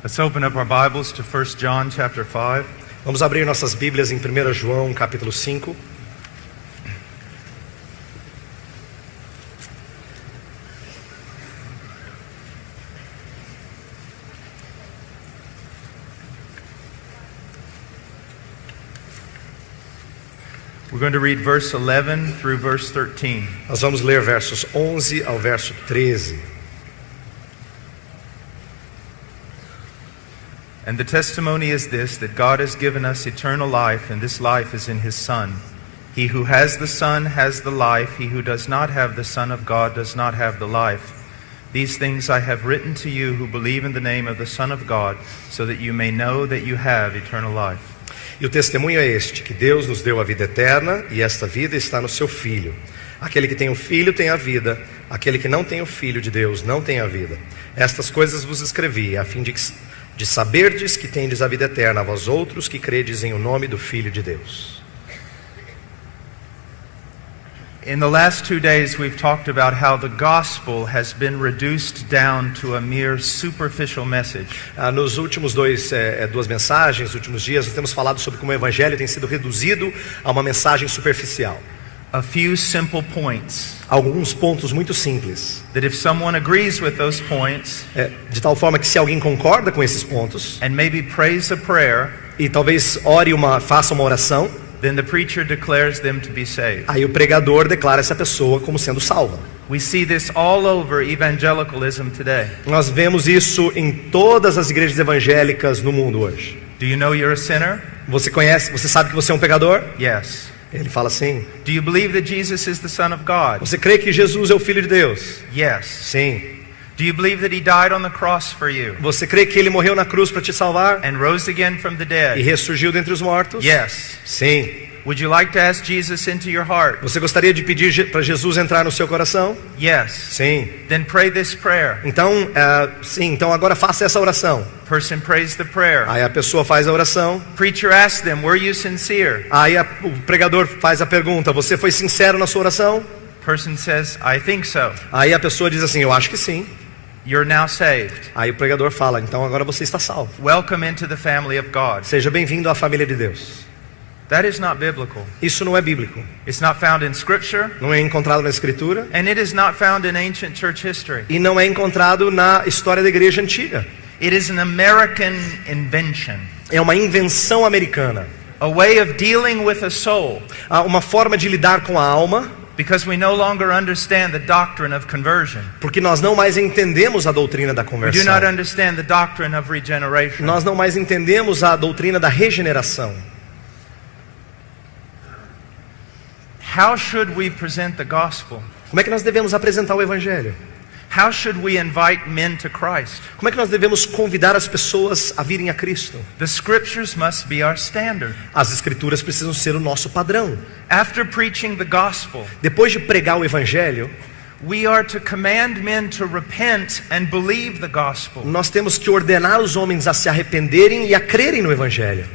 Let's open up our Bibles to 1 John chapter 5. Vamos abrir nossas Bíblias em 1 João, capítulo 5. We're going to read verse 11 through verse 13. Nós vamos ler versos 11 ao verso 13. And the testimony is this, that God has given us eternal life, and this life is in His Son. He who has the Son has the life. He who does not have the Son of God does not have the life. These things I have written to you who believe in the name of the Son of God, so that you may know that you have eternal life. E o testemunho é este, que Deus nos deu a vida eterna, e esta vida está no seu Filho. Aquele que tem o Filho tem a vida, aquele que não tem o Filho de Deus não tem a vida. Estas coisas vos escrevi, a fim de saberdes que tendes a vida eterna, a vós outros que credes em o nome do Filho de Deus. In the last 2 days we've talked about how the gospel has been reduced down to a mere superficial message. Nos últimos duas mensagens, nos últimos dias, nós temos falado sobre como o Evangelho tem sido reduzido a uma mensagem superficial. A few simple points. Alguns pontos muito simples. That if someone agrees with those points, de tal forma que se alguém concorda com esses pontos, and maybe prays a prayer, e talvez faça uma oração, then the preacher declares them to be saved. Aí o pregador declara essa pessoa como sendo salva. We see this all over evangelicalism today. Nós vemos isso em todas as igrejas evangélicas no mundo hoje. Do you know you're a sinner? Você sabe que você é um pecador? Yes. Ele fala assim. Do you believe that Jesus is the Son of God? Você crê que Jesus é o Filho de Deus? Yes. Sim. Do you believe that He died on the cross for you? Você crê que Ele morreu na cruz para te salvar? And rose again from the dead? E ressurgiu dentre os mortos? Yes. Sim. Would you like to ask Jesus into your heart? Você gostaria de pedir para Jesus entrar no seu coração? Yes. Sim. Then pray this prayer. Então, então agora faça essa oração. Person prays the prayer. Aí a pessoa faz a oração. Preacher asks them, were you sincere? Aí o pregador faz a pergunta, você foi sincero na sua oração? Person says, I think so. Aí a pessoa diz assim, eu acho que sim. You're now saved. Aí o pregador fala, então agora você está salvo. Welcome into the family of God. Seja bem-vindo à família de Deus. That is not biblical. Isso não é bíblico. It's not found in Scripture. Não é encontrado na Escritura. And it is not found in ancient church history. E não é encontrado na história da igreja antiga. It is an American invention. É uma invenção americana. A way of dealing with a soul. Uma forma de lidar com a alma. Because we no longer understand the doctrine of conversion. Porque nós não mais entendemos a doutrina da conversão. We do not understand the doctrine of regeneration. Nós não mais entendemos a doutrina da regeneração. How should we present the gospel? Como é que nós devemos apresentar o Evangelho? How should we invite men to Christ? Como é que nós devemos convidar as pessoas a virem a Cristo? The scriptures must be our standard. As Escrituras precisam ser o nosso padrão. After preaching the gospel, depois de pregar o Evangelho, we are to command men to repent and believe the gospel. Nós temos que ordenar os homens a se arrependerem e a crerem no Evangelho.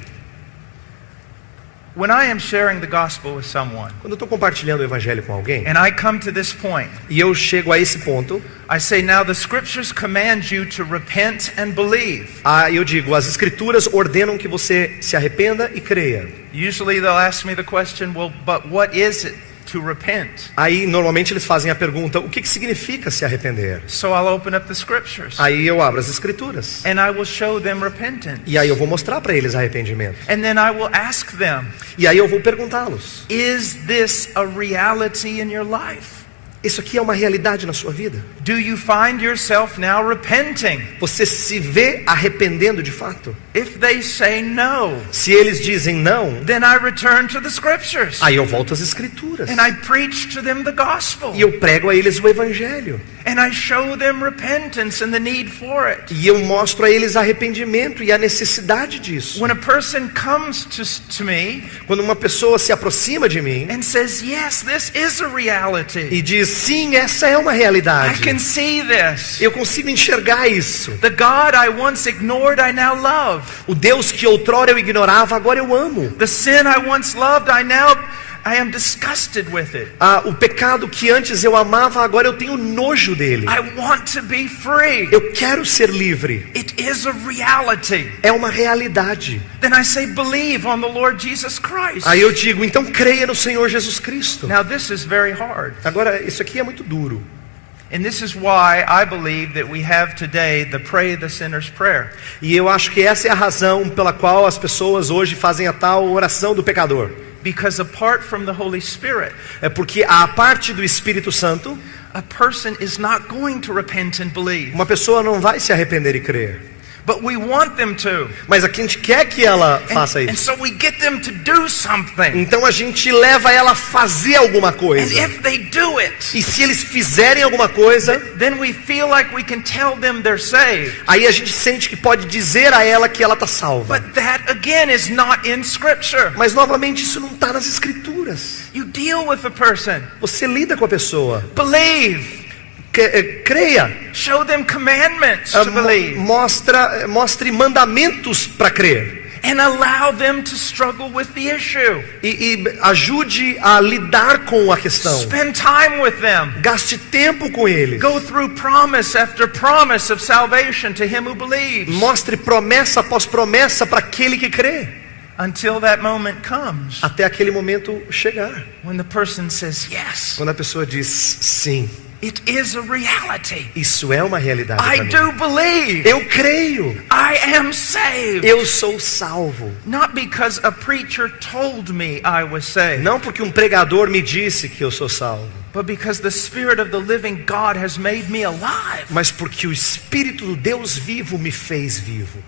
When I am sharing the gospel with someone, quando eu estou compartilhando o Evangelho com alguém, and I come to this point, e eu chego a esse ponto, I say, now the scriptures command you to repent and believe. Eu digo, as Escrituras ordenam que você se arrependa e creia. Usually they'll ask me the question, well, but what is it to repent? Aí normalmente eles fazem a pergunta, o que significa se arrepender? So I'll open up the scriptures. Aí eu abro as Escrituras. And I will show them repentance. E aí eu vou mostrar para eles arrependimento. And then I will ask them, e aí eu vou perguntá-los, is this a reality in your life? Isso aqui é uma realidade na sua vida? Do you find yourself now repenting? Você se vê arrependendo de fato? If they say no, se eles dizem não, then I return to the scriptures. Aí eu volto às Escrituras. And I preach to them the gospel. E eu prego a eles o Evangelho. And I show them repentance and the need for it. E eu mostro a eles arrependimento e a necessidade disso. When a person comes to me, quando uma pessoa se aproxima de mim, and says, yes, this is a reality. E diz, sim, essa é uma realidade. I can see this. Eu consigo enxergar isso. The God I once ignored, I now love. O Deus que outrora eu ignorava, agora eu amo. The sin I once loved, I now I am disgusted with it. O pecado que antes eu amava, agora eu tenho nojo dele. I want to be free. Eu quero ser livre. It is a reality. É uma realidade. Then I say, believe on the Lord Jesus Christ. Aí eu digo, então creia no Senhor Jesus Cristo. Now this is very hard. Agora, isso aqui é muito duro. And this is why I believe that we have today the pray the sinner's prayer. E eu acho que essa é a razão pela qual as pessoas hoje fazem a tal oração do pecador. Because apart from the Holy Spirit, É porque a parte do Espírito Santo, a person is not going to repent and believe. uma pessoa não vai se arrepender e crer. But we want them to. Mas a gente quer que ela faça And isso. so we get them to do something. Então a gente leva ela a fazer alguma And coisa. if they do it, E se eles fizerem alguma coisa, then we feel like we can tell them they're saved. aí a gente sente que pode dizer a ela que ela está salva. But that again is not in Scripture. Mas novamente isso não está nas Escrituras. You deal with the person. Você lida com a pessoa. Believe. Creia. Show them commandments to believe. Mostre mandamentos para crer. And allow them to struggle with the issue. E ajude a lidar com a questão. Spend time with them. Gaste tempo com eles. Go through promise after promise of salvation to him who believes. Mostre promessa após promessa para aquele que crê. Until that moment comes. Até aquele momento chegar. When the person says yes. Quando a pessoa diz sim. It is a reality. Isso é uma realidade I para mim. do believe. Eu creio. I am saved. Eu sou salvo. Not because a preacher told me I was saved. Não porque um pregador me disse que eu sou salvo. But because the Spirit of the living God has made me alive. Mas porque o Espírito do Deus vivo me fez vivo.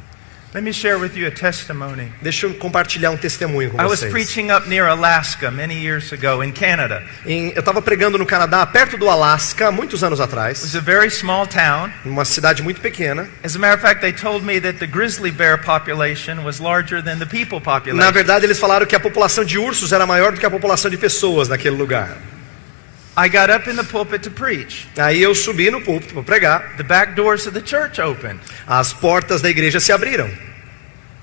Let me share with you a testimony. Deixa eu compartilhar um testemunho com I was vocês. preaching up near Alaska many years ago in Canada. Eu estava pregando no Canadá, perto do Alasca, muitos anos It atrás, was a very small town. numa cidade muito pequena. As a matter of fact, they told me that the grizzly bear population was larger than the people Na population. verdade, eles falaram que a população de ursos era maior do que a população de pessoas naquele lugar. I got up in the pulpit to preach. Aí eu subi no púlpito para pregar. The back doors of the church opened, As portas da igreja se abriram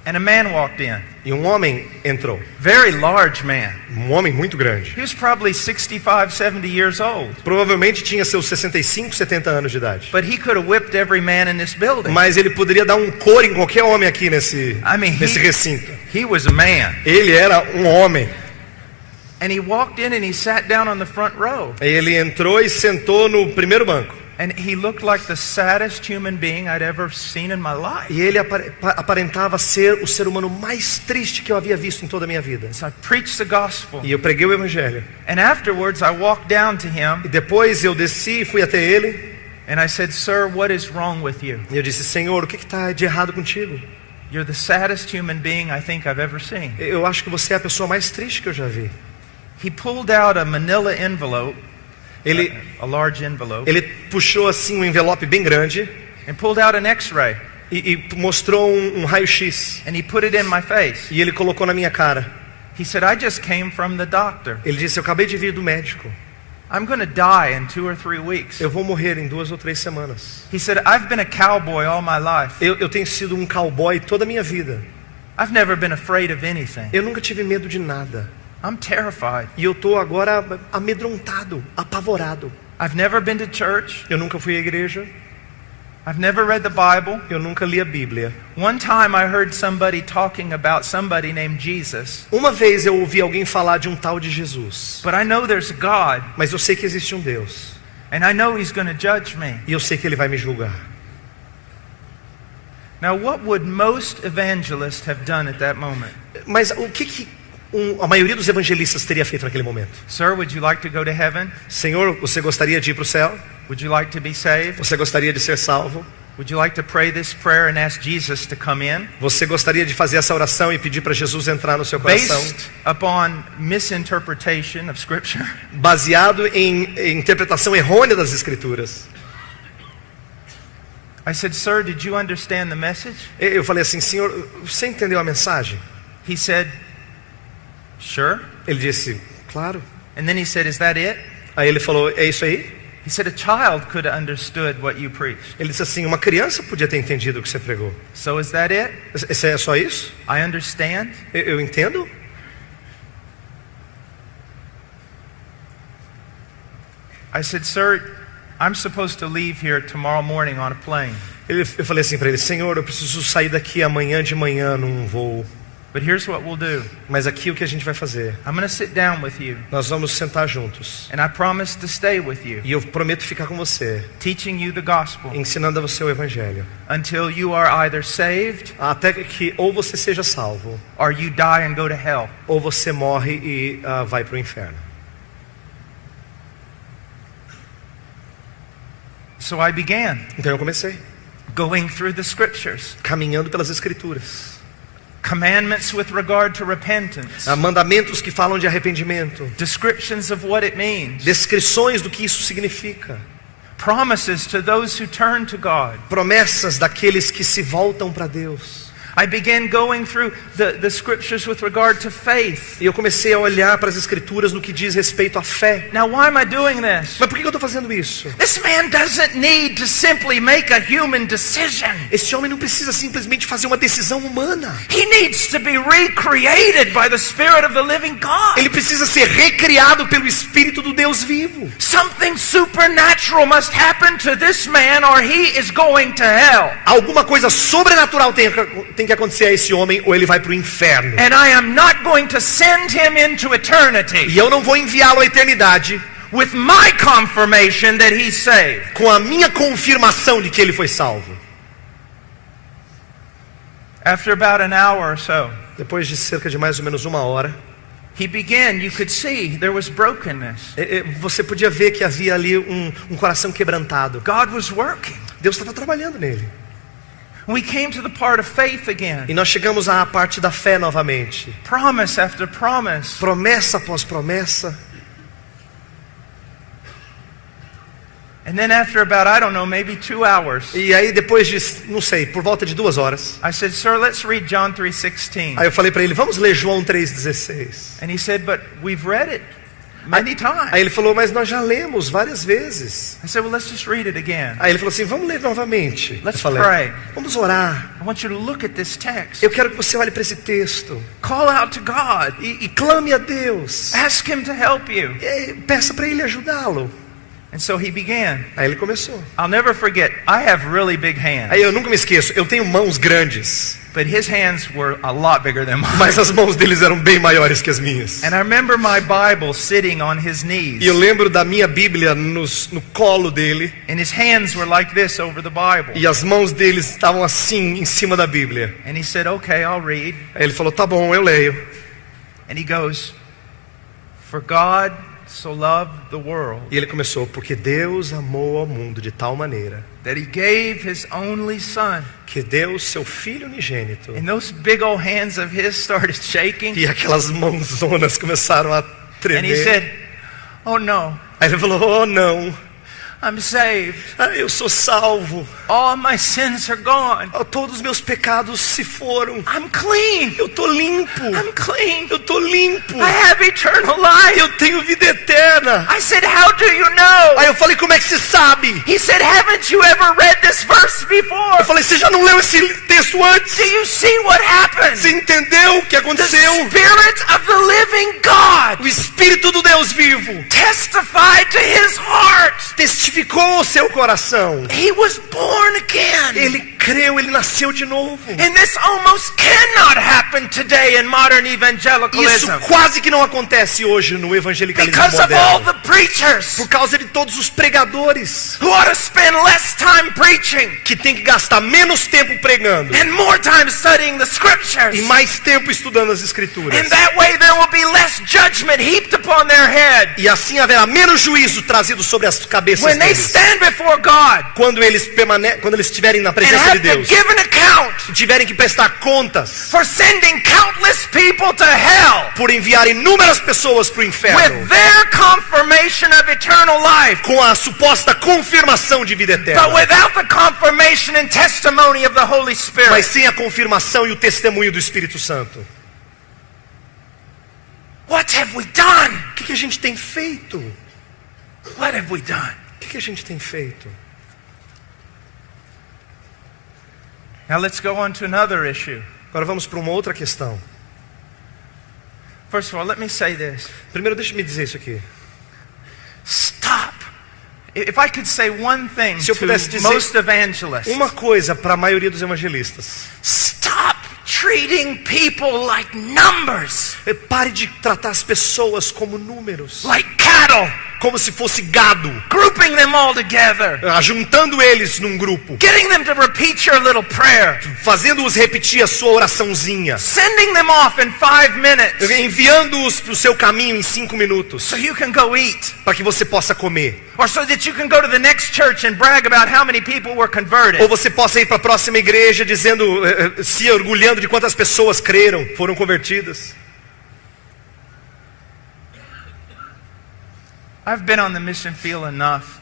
and a man walked in. e um homem entrou. Very large man. Um homem muito grande. He was probably 65, 70 years old. Provavelmente tinha seus 65, 70 anos de idade. But he could have whipped every man in this building. Mas ele poderia dar um couro em qualquer homem aqui nesse he- recinto. He was a man. Ele era um homem. And he walked in and he sat down on the front row. Aí ele entrou e sentou no primeiro banco. And he looked like the saddest human being I'd ever seen in my life. E ele aparentava ser o ser humano mais triste que eu havia visto em toda a minha vida. So I preached the gospel. E eu preguei o evangelho. And afterwards I walked down to E him depois eu desci e fui até ele. and I said, "Sir, what is wrong with you? E eu disse, Senhor, o que está de errado contigo? You're the saddest human being I think I've ever seen." Eu acho que você é a pessoa mais triste que eu já vi. He pulled out a manila envelope, Ele a large envelope, puxou assim um envelope bem grande and pulled out an x-ray e mostrou um raio-x. and he put it in my face. E ele colocou na minha cara. He said, "I just came from the doctor. Ele disse, eu acabei de vir do médico. I'm going to die in 2 or 3 weeks." Eu vou morrer em 2 ou 3 semanas. He said, "I've been a cowboy all my life. Eu tenho sido um cowboy toda a minha vida. I've never been afraid of anything. Eu nunca tive medo de nada. I'm terrified. E eu estou agora amedrontado, apavorado. I've never been to church. Eu nunca fui à igreja. I've never read the Bible. Eu nunca li a Bíblia. One time I heard somebody talking about somebody named Jesus. Uma vez eu ouvi alguém falar de um tal de Jesus. But I know there's a God, Mas eu sei que existe um Deus. and I know He's going to judge me." E eu sei que Ele vai me julgar. Now, what would most evangelists have done at that moment? Mas o que a maioria dos evangelistas teria feito naquele momento? Sir, would you like to go to heaven? Senhor, você gostaria de ir para o céu? Would you like to be saved? Você gostaria de ser salvo? Would you like to pray this prayer and ask Jesus to come in? Você gostaria de fazer essa oração e pedir para Jesus entrar no seu coração? Based upon misinterpretation of Scripture. Baseado em interpretação errônea das Escrituras. I said, "Sir, did you understand the message?" Eu falei assim, Senhor, você entendeu a mensagem? He said, "Sure." Ele disse, claro. And then he said, "Is that it?" Aí ele falou, é isso aí? He said, "A child could have understood what you preached." Ele disse assim, uma criança podia ter entendido o que você pregou. So is that it? Isso é só isso? I understand. Eu entendo? I said, "Sir, I'm supposed to leave here tomorrow morning on a plane. Eu falei assim para ele: Senhor, eu preciso sair daqui amanhã de manhã num voo. But here's what we'll do. Mas aqui o que a gente vai fazer? I'm going to sit down with you. Nós vamos sentar juntos. And I promise to stay with you, E eu prometo ficar com você, teaching you the gospel ensinando a você o Evangelho. until you are either saved Até que ou você seja salvo, or you die and go to hell." ou você morre e vai para o inferno. So I began Então eu comecei, going through the scriptures, caminhando pelas Escrituras. commandments with regard to repentance, Há mandamentos que falam de arrependimento, descriptions of what it means, descrições do que isso significa, promises to those who turn to God. promessas daqueles que se voltam para Deus. I began going through the scriptures with regard to faith. E eu comecei a olhar para as Escrituras no que diz respeito à fé. Now, why am I doing this? Mas por que eu estou fazendo isso? This man doesn't need to simply make a human decision. Esse homem não precisa simplesmente fazer uma decisão humana. He needs to be recreated by the Spirit of the living God. Ele precisa ser recriado pelo Espírito do Deus vivo. Something supernatural must happen to this man or he is going to hell. Alguma coisa sobrenatural tem que acontecer a esse homem ou ele vai para o inferno. And I am not going to send him into eternity E eu não vou enviá-lo à eternidade with my confirmation that he's saved. com a minha confirmação de que ele foi salvo. After about an hour or so, Depois de cerca de mais ou menos uma hora, he began, you could see there was brokenness. você podia ver que havia ali um coração quebrantado. God was working. Deus estava trabalhando nele. We came to the part of faith again. E nós chegamos à parte da fé novamente. Promise after promise. Promessa após promessa. And then after about, I don't know, maybe 2 hours, E aí depois de, não sei, por volta de 2 horas, I said, "Sir, let's read John 3:16." aí eu falei para ele: vamos ler João 3,16. And he said, "But we've read it many times." Aí ele falou: mas nós já lemos várias vezes. I said, "Well, let's just read it again. Aí ele falou assim: vamos ler novamente. Let's Eu falei: pray. vamos orar. I want you to look at this text. Eu quero que você olhe para esse texto Call out to God. e clame a Deus. Ask him to help you." E peça para ele ajudá-lo. And so he began. Aí ele começou. I'll never forget, I have really big hands. Aí eu nunca me esqueço, eu tenho mãos grandes, But his hands were a lot bigger than mine. mas as mãos deles eram bem maiores que as minhas. And I remember my Bible sitting on his E knees. eu lembro da minha Bíblia no colo dele, And his hands were like this over the Bible. e as mãos deles estavam assim em cima da Bíblia. And he said, "Okay, I'll read." Aí ele falou: tá bom, eu leio. And he goes, "For God so loved the world E ele começou: porque Deus amou ao mundo de tal maneira that he gave his only son." que deu seu Filho unigênito. And those big old hands of his started shaking. E aquelas mãozonas começaram a And he tremer. said, "Oh no, Aí ele falou: oh não, I'm saved. eu sou salvo. All my sins are gone. Todos os meus pecados se foram. I'm clean. Eu tô limpo. I'm clean. Eu tô limpo. I have eternal life." Eu tenho vida eterna. I said, "How do you know?" Aí eu falei: como é que você sabe? He said, "Haven't you ever read this verse before? Eu falei: você já não leu esse texto antes? Do you see what happened? Você entendeu o que The aconteceu? Spirit of the living God O Espírito do Deus vivo testified to his heart. testificou o seu coração. He was born again. Ele creu, ele nasceu de novo. And this almost cannot happen today in modern Isso evangelicalism quase que não acontece hoje no evangelicalismo because of all moderno. the preachers Por causa de todos os pregadores who ought to spend less time preaching que tem que gastar menos tempo pregando and more time studying the scriptures. e mais tempo estudando as Escrituras. And that way there will be less judgment heaped upon their head. E assim haverá menos juízo trazido sobre as cabeças When they deles. stand before God Quando eles estiverem na and presença de have to Deus, give an account e tiverem que prestar contas for sending countless people to hell por enviar inúmeras pessoas para o inferno, with their confirmation of eternal life, com a suposta confirmação de vida but eterna, without the confirmation and testimony of the Holy mas Spirit. sem a confirmação e o testemunho do Espírito Santo. What have we done? O que a gente tem feito? What have we done? O que a gente tem feito? Now let's go on to another issue. Agora vamos para uma outra questão. First of all, let me say this. Primeiro, deixa-me dizer isso aqui. Stop If I could say one thing Se eu pudesse to dizer most evangelists, uma coisa para a maioria dos evangelistas: stop treating people like numbers, pare de tratar as pessoas como números, like cattle, como se fosse gado, grouping them all together, juntando eles num grupo, getting them to repeat your little prayer, fazendo-os repetir a sua oraçãozinha, sending them off in 5 minutes enviando-os para o seu caminho em 5 minutos, so you can go eat, para que você possa comer, or so that you can go to the next church and brag about how many people were converted. ou você possa ir para a próxima igreja dizendo, se orgulhando de quantas pessoas creram, foram convertidas. I've been on the mission field enough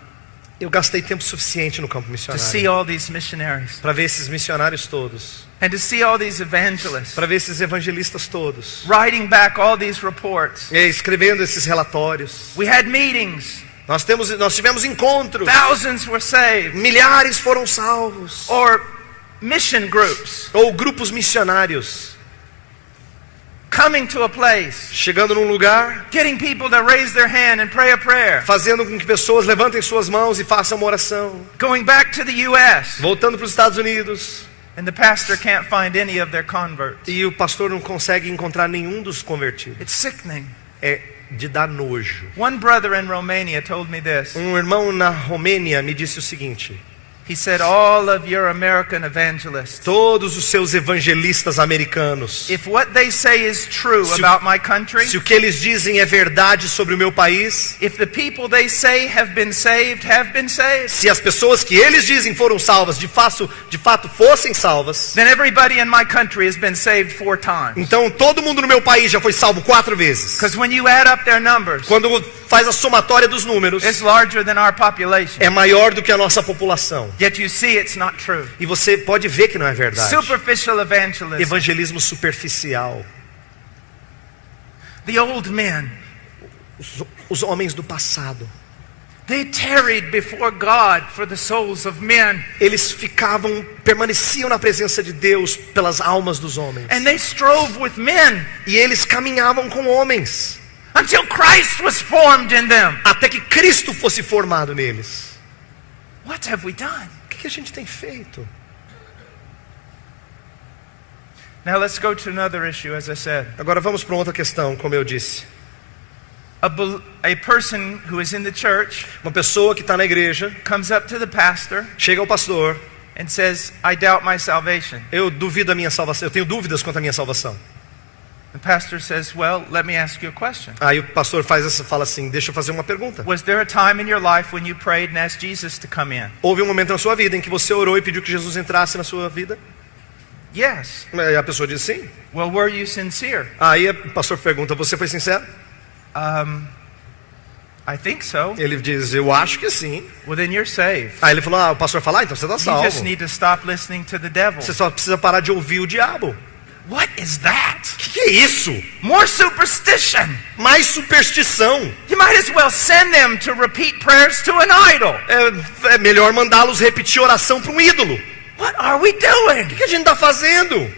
Eu gastei tempo suficiente no campo to see missionário all these missionaries para ver esses missionários todos, and to see all these evangelists para ver esses evangelistas todos, writing back all these reports. escrevendo esses relatórios. We had meetings, Nós tivemos encontros, thousands were saved, milhares foram salvos, or mission groups ou grupos missionários coming to a place, chegando num lugar, getting people to raise their hand and pray a prayer, fazendo com que pessoas levantem suas mãos e façam uma oração, going back to the US, voltando para os Estados Unidos, and the pastor can't find any of their converts. e o pastor não consegue encontrar nenhum dos convertidos. It's sickening. É de dar nojo. One brother in Romania told me this. Um irmão na Romênia me disse o seguinte: He said, all of your American evangelists, todos os seus evangelistas americanos, if what they say is true Se o- about my country, se o que eles dizem é verdade sobre o meu país, if the people they say have been saved, se as pessoas que eles dizem foram salvas de fato fossem salvas, then everybody in my country has been saved 4 times. então todo mundo no meu país já foi salvo 4 vezes. Because when you add up their numbers, Quando faz a somatória dos números, it's larger than our population. é maior do que a nossa população. Yet you see it's not true. E você pode ver que não é verdade. Superficial evangelism. Evangelismo superficial. The old men, Os homens do passado, they tarried before God for the souls of men. eles permaneciam na presença de Deus pelas almas dos homens. And they strove with men E eles caminhavam com homens, until Christ was formed in them. até que Cristo fosse formado neles. What have we done? O que a gente tem feito? Now let's go to another issue, as I said. Agora vamos para outra questão, como eu disse. A person who is in the church Uma pessoa que está na igreja, comes up to the pastor chega ao pastor: and says, I doubt my salvation. eu duvido a minha salvação, eu tenho dúvidas quanto à minha salvação. The pastor says, well, let me ask you a question. Aí o pastor fala assim: deixa eu fazer uma pergunta. Was there a time in your life when you prayed and asked Jesus to come in? Houve um momento na sua vida em que você orou e pediu que Jesus entrasse na sua vida? Yes. Aí a pessoa diz sim. Well, were you sincere? Aí o pastor pergunta: você foi sincero? I think so. Ele diz: eu acho que sim. Well, then you're saved. Aí ele falou: o pastor fala: então você está You salvo. just need to stop listening to the devil. Você só precisa parar de ouvir o diabo. What is that? O que é isso? More superstition. Mais superstição. You might as well send them to repeat prayers to an idol. É melhor mandá-los repetir oração para um ídolo. What are we doing? O que a gente está fazendo?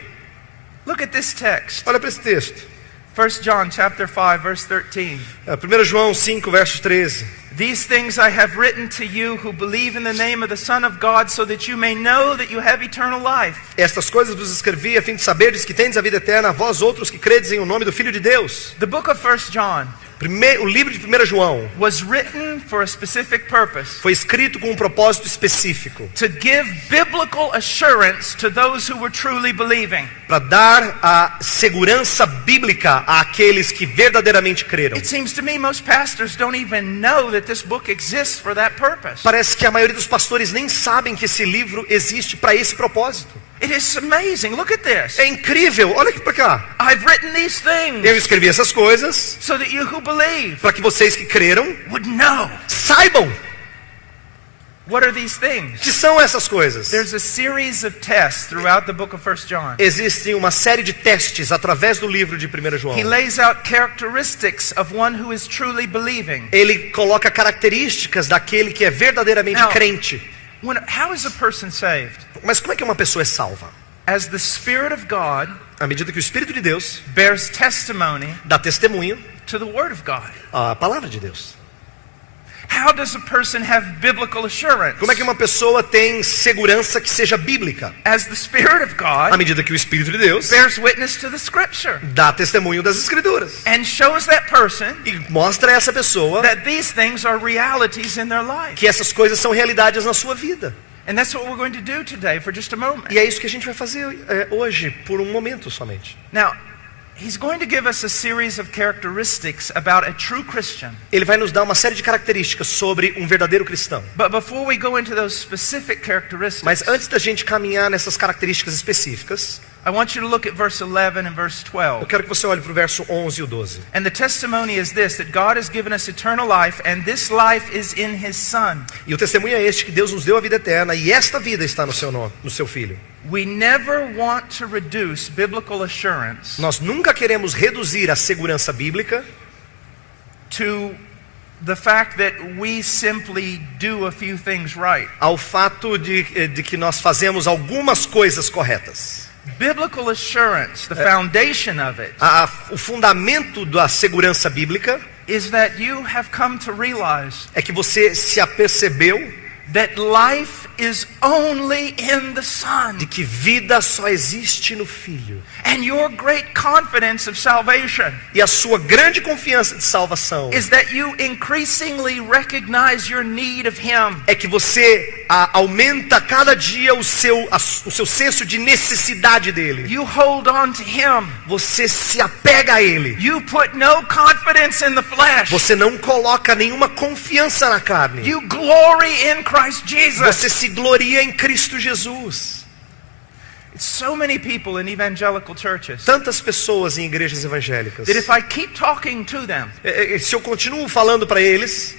Look at this text. Olha para esse texto. 1 John chapter 5 verse 13. 1 João 5, verso 13. These things I have written to you who believe in the name of the Son of God, so that you may know that you have eternal life. Estas coisas vos escrevi a fim de saberdes que tendes a vida eterna, a vós outros que credes em o nome do Filho de Deus. The book of 1 John O livro de 1 João was written for a specific purpose. foi escrito com um propósito específico, To give biblical assurance to those who were truly believing. para dar a segurança bíblica àqueles que verdadeiramente creram. It seems to me most pastors don't even know that this book exists for that purpose. Parece que a maioria dos pastores nem sabem que esse livro existe para esse propósito. It is amazing. Look at this. É incrível, olha aqui para cá. I've written these things Eu escrevi essas coisas so that you who believe para que vocês que creram would know. saibam What are these things? que são essas coisas. There's a series of tests throughout the book of 1 John. Existe uma série de testes através do livro de 1 João. He lays out characteristics of one who is truly believing. Ele coloca características daquele que é verdadeiramente Now, crente. How is a person saved? Mas como é que uma pessoa é salva? As the Spirit of God À medida que o Espírito de Deus bears testimony dá testemunho to the Word of God. à palavra de Deus. How does a person have biblical assurance? Como é que uma pessoa tem segurança que seja bíblica? As the Spirit of À God medida que o Espírito de Deus bears witness to the Scripture dá testemunho das Escrituras and shows that person e mostra a essa pessoa that these things are realities in their life. que essas coisas são realidades na sua vida. And that's what we're going to do today for just a moment. E é isso que a gente vai fazer hoje, por um momento somente. Now, he's going to give us a series of characteristics about a true Christian. Ele vai nos dar uma série de características sobre um verdadeiro cristão. But before we go into those specific characteristics, Mas antes da gente caminhar nessas características específicas, I want you to look at verse 11 and verse eu 12. quero que você olhe para o verso 11 e o 12. And the testimony is this, that God has given us eternal life, and this life is in His Son. E o testemunho é este, que Deus nos deu a vida eterna, e esta vida está no seu nome, no seu Filho. We never want to reduce biblical assurance Nós nunca queremos reduzir a segurança bíblica to the fact that we simply do a few things right. ao fato de que nós fazemos algumas coisas corretas. Biblical assurance, the foundation of it, O fundamento da segurança bíblica is that you have come to realize é que você se apercebeu that life is only in the Son. de que vida só existe no Filho. And your great confidence of salvation E a sua grande confiança de salvação is that you increasingly recognize your need of Him. é que você aumenta cada dia o seu senso de necessidade dele. You hold on to Him. Você se apega a ele. You put no confidence in the flesh. Você não coloca nenhuma confiança na carne. You glory in Christ Jesus. Você se gloria em Cristo Jesus. So many people in evangelical churches Tantas pessoas em igrejas evangélicas. that if I keep talking to them, Se eu continuo falando para eles,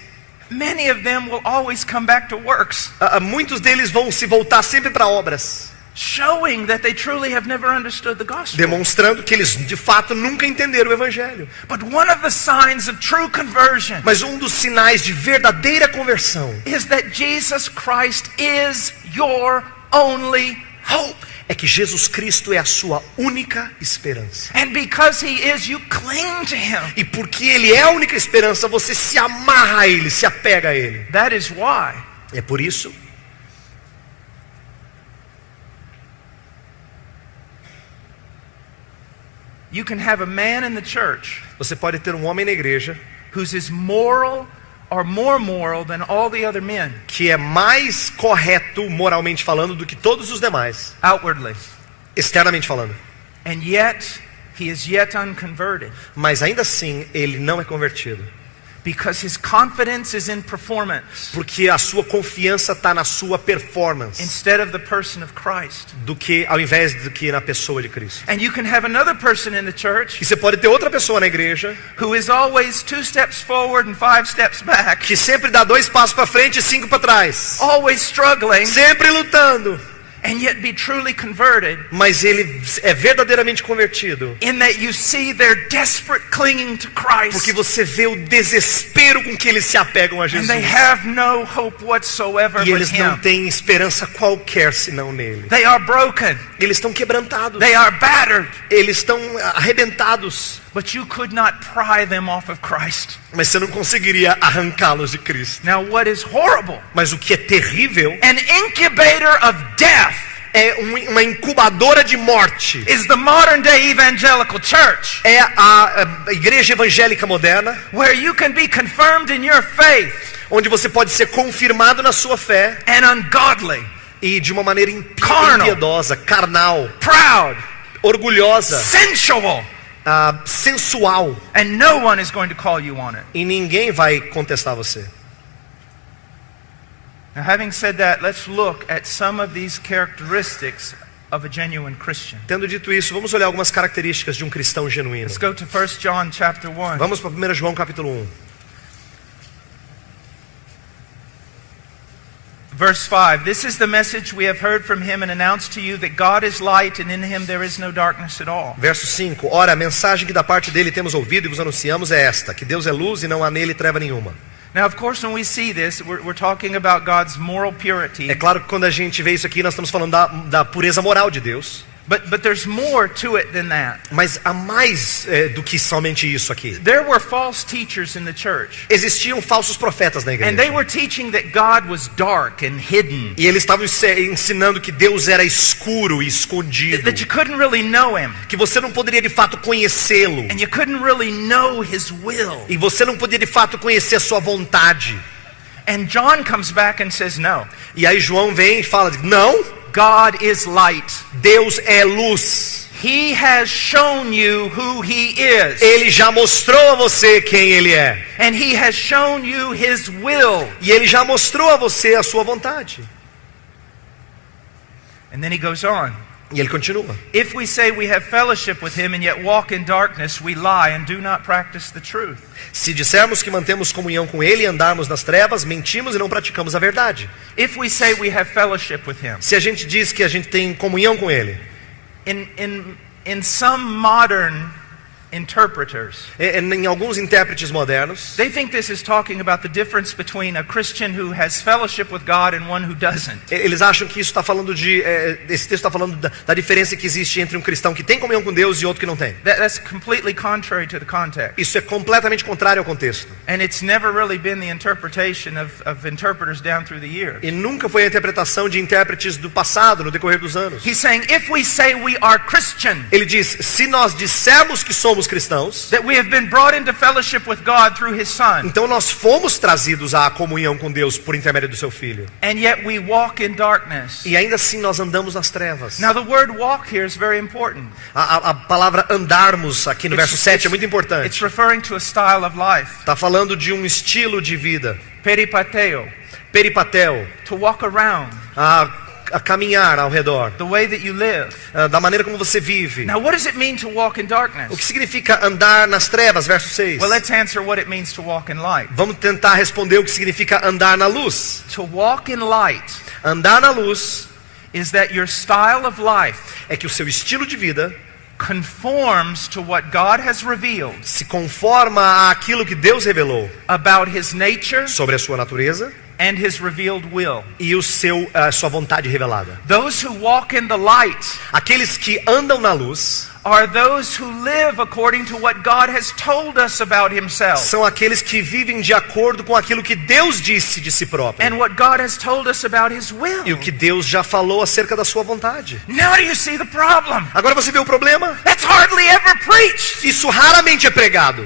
many of them will always come back to works, muitos deles vão se voltar sempre para obras, showing that they truly have never understood the gospel. demonstrando que eles de fato nunca entenderam o evangelho. But one of the signs of true conversion Mas um dos sinais de verdadeira conversão is that Jesus Christ is your only hope. é que Jesus Cristo é a sua única esperança. And because He is, you cling to Him. E porque Ele é a única esperança, você se amarra a Ele, se apega a Ele. That is why É por isso you can have a man in the church você pode ter um homem na igreja who's as moral or more moral than all the other men que é mais correto moralmente falando do que todos os demais, outwardly, externamente falando. and yet he is yet unconverted Mas ainda assim, ele não é convertido. because his confidence is in performance Porque a sua confiança está na sua performance, instead of the person of Christ. do que ao invés do que na pessoa de Cristo. And you can have another person in the church E você pode ter outra pessoa na igreja who is always 2 steps forward and 5 steps back, que sempre dá 2 passos para frente e 5 para trás, always struggling, sempre lutando, and yet be truly converted mas ele é verdadeiramente convertido, in that you see their desperate clinging to Christ, porque você vê o desespero com que eles se apegam a and Jesus. they have no hope whatsoever E but eles não Him. têm esperança qualquer senão nele. They are broken, Eles estão quebrantados, they are battered, eles estão arrebentados, but you could not pry them off of Christ. mas você não conseguiria arrancá-los de Cristo. Now what is horrible, Mas o que é terrível an incubator of death, é uma incubadora de morte. is the modern day evangelical church, É a igreja evangélica moderna, where you can be confirmed in your faith onde você pode ser confirmado na sua fé and ungodly, e de uma maneira Carnal. impiedosa, carnal, proud, orgulhosa, sensual, sensual, and no one is going to call you on it. e ninguém vai contestar você. Now, having said that, let's look at some of these characteristics of a genuine Christian. Tendo dito isso, vamos olhar algumas características de um cristão genuíno. Let's go to 1 John chapter 1. Vamos para 1 João capítulo 1. Verse 5. This is the message we have heard from Him and announced to you, that God is light and in Him there is no darkness at all. Verso 5. Ora, a mensagem que da parte dele temos ouvido e vos anunciamos é esta, que Deus é luz e não há nele treva nenhuma. Now, of course, when we see this, we're talking about God's moral purity. É claro que quando a gente vê isso aqui, nós estamos falando da pureza moral de Deus. But there's more to it than that. Mas há mais do que somente isso aqui. There were false teachers in the church. Existiam falsos profetas na igreja. And they were teaching that God was dark and hidden. E eles estavam ensinando que Deus era escuro e escondido. That you couldn't really know him. Que você não poderia de fato conhecê-lo. And you couldn't really know his will. E você não podia de fato conhecer a sua vontade. And John comes back and says no. E aí João vem e fala, não, God is light. Deus é luz. He has shown you who he is. Ele já mostrou a você quem ele é. And he has shown you his will. E ele já mostrou a você a sua vontade. And then he goes on. E ele continua. If we say we have fellowship with him and yet walk in darkness, we lie and do not practice the truth. Se dissermos que mantemos comunhão com ele e andarmos nas trevas, mentimos e não praticamos a verdade. If we say we have fellowship with him. Se a gente diz que a gente tem comunhão com ele. In some modern interpreters, em alguns intérpretes modernos, they think this is talking about the difference between a Christian who has fellowship with God and one who doesn't. Eles acham que isso está falando esse texto está falando da diferença que existe entre um cristão que tem comunhão com Deus e outro que não tem. That's completely contrary to the context. Isso é completamente contrário ao contexto. And it's never really been the interpretation of interpreters down through the years. E nunca foi a interpretação de intérpretes do passado no decorrer dos anos. He's saying if we say we are Christian, ele diz, se nós dissermos que somos cristãos, that we have been brought into fellowship with God through his son. Então nós fomos trazidos à comunhão com Deus por intermédio do seu filho. And yet we walk in darkness. E ainda assim nós andamos nas trevas. Now the word walk here is very important. A palavra andarmos aqui no verso 7 é muito importante. It's referring to a style of life. Está falando de um estilo de vida. Peripateo. Peripatel. To walk around. A caminhar ao redor. The way that you live. Da maneira como você vive. Now what does it mean to walk in darkness? O que significa andar nas trevas, verso 6? Well, let's answer what it means to walk in light. Vamos tentar responder o que significa andar na luz. To walk in light. Andar na luz is that your style of life é que o seu estilo de vida conforms to what God has revealed. Se conforma àquilo que Deus revelou. About his nature. Sobre a sua natureza. And his revealed will. E sua vontade revelada. Those who walk in the light. Aqueles que andam na luz. Are those who live according to what God has told us about himself. São aqueles que vivem de acordo com aquilo que Deus disse de si próprio. And what God has told us about his will. E o que Deus já falou acerca da sua vontade. Now do you see the problem? Agora você vê o problema? That's hardly ever preached. Isso raramente é pregado.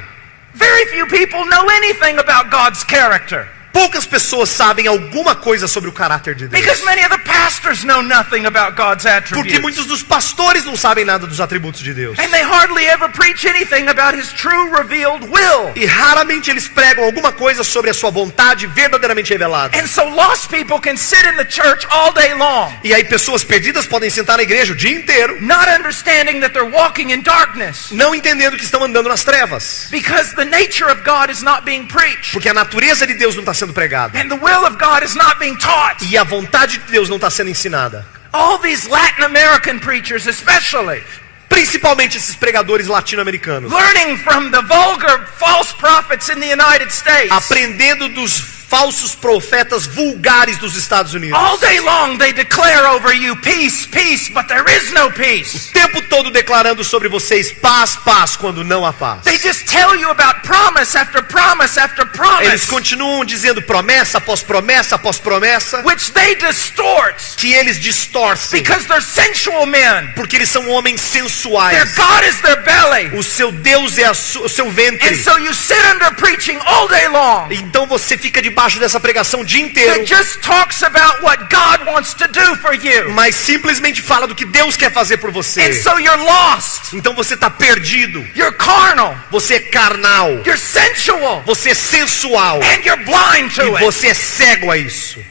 Very few people know anything about God's character. Poucas pessoas sabem alguma coisa sobre o caráter de Deus. Because many of the pastors know nothing about God's attributes. Porque muitos dos pastores não sabem nada dos atributos de Deus. And they hardly ever preach anything about his true revealed will. E raramente eles pregam alguma coisa sobre a sua vontade verdadeiramente revelada. And so lost people can sit in the church all day long. E aí pessoas perdidas podem sentar na igreja o dia inteiro. Not understanding that they're walking in darkness. Não entendendo que estão andando nas trevas. Because the nature of God is not being preached. Porque a natureza de Deus não está sendo pregada. And the will of God is not being taught. E a vontade de Deus não está sendo ensinada. All these Latin American preachers especially. Principalmente esses pregadores latino-americanos. Learning from the vulgar false prophets in the United States. Aprendendo dos falsos profetas vulgares dos Estados Unidos. All day long they declare over you peace, peace, but there is no peace. O tempo todo declarando sobre vocês paz, paz, quando não há paz. They just tell you about promise after promise after promise. Eles continuam dizendo promessa após promessa após promessa. Which they distort. Que eles distorcem. Because they're sensual men. Porque eles são homens sensuais. Their God is their belly. O seu Deus é o seu ventre. And so you sit under preaching all day long. Então você fica debaixo dessa pregação o dia inteiro. That just talks about what God wants to do for you. Mas simplesmente fala do que Deus quer fazer por você. And so you're lost. Então você está perdido. You're carnal. Você é carnal. You're sensual. Você é sensual. And you're blind to it. E você é cego a isso.